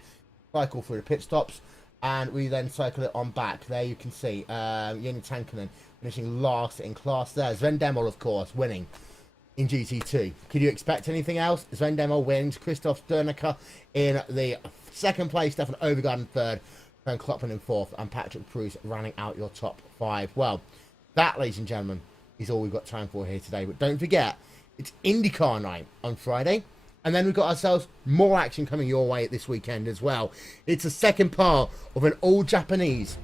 cycle through the pit stops. And we then cycle it on back. There you can see Joni Tankonen finishing last in class there. Sven Demel, of course, winning in GT2. Could you expect anything else? Sven Demel wins. Christoph Sternecker in the 2nd place. Stefan Overgaard in 3rd. Ben Klopman in 4th. And Patrick Pruis rounding out your top 5. Well, that, ladies and gentlemen, is all we've got time for here today. But don't forget, it's IndyCar night on Friday. And then we've got ourselves more action coming your way this weekend as well. It's the 2nd part of an all-Japanese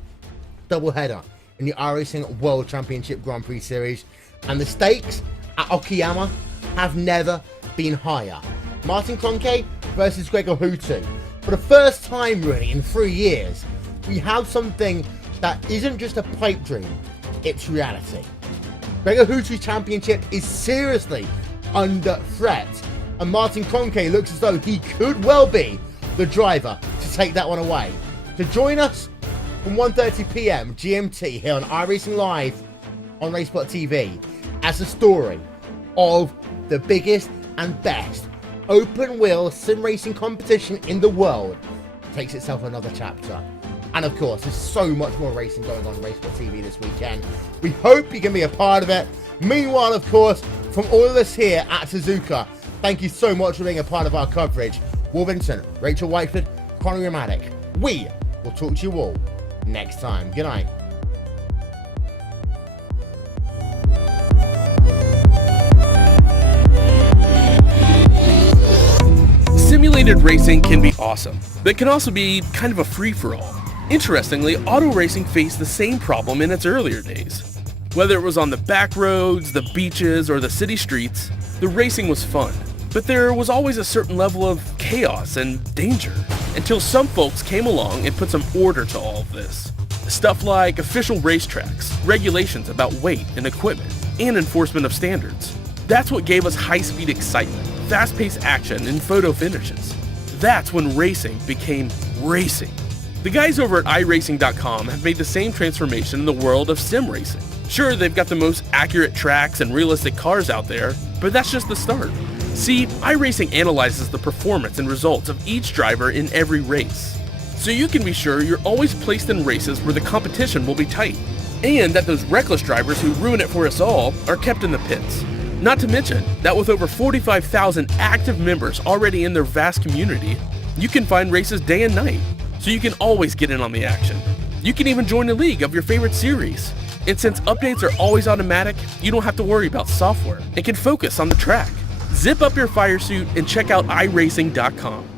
doubleheader in the iRacing World Championship Grand Prix Series. And the stakes at Okayama have never been higher. Martin Kroenke versus Gregor Hutu. For the first time, really, in 3 years, we have something that isn't just a pipe dream, it's reality. Gregor Hutu's championship is seriously under threat. And Martin Kroenke looks as though he could well be the driver to take that one away. To join us from 1:30 PM GMT here on iRacingLive on RaceSpotTV as the story of the biggest and best open-wheel sim racing competition in the world takes itself another chapter. And of course, there's so much more racing going on RaceSpotTV this weekend. We hope you can be a part of it. Meanwhile, of course, from all of us here at Suzuka, thank you so much for being a part of our coverage. Will Vincent, Rachel Whiteford, Connery Maddock. We will talk to you all next time. Good night. Simulated racing can be awesome, but it can also be kind of a free-for-all. Interestingly, auto racing faced the same problem in its earlier days. Whether it was on the back roads, the beaches, or the city streets, the racing was fun. But there was always a certain level of chaos and danger, until some folks came along and put some order to all of this. Stuff like official racetracks, regulations about weight and equipment, and enforcement of standards. That's what gave us high-speed excitement, fast-paced action, and photo finishes. That's when racing became racing. The guys over at iRacing.com have made the same transformation in the world of sim racing. Sure, they've got the most accurate tracks and realistic cars out there, but that's just the start. See, iRacing analyzes the performance and results of each driver in every race, so you can be sure you're always placed in races where the competition will be tight, and that those reckless drivers who ruin it for us all are kept in the pits. Not to mention that with over 45,000 active members already in their vast community, you can find races day and night, so you can always get in on the action. You can even join a league of your favorite series. And since updates are always automatic, you don't have to worry about software and can focus on the track. Zip up your fire suit and check out iRacing.com.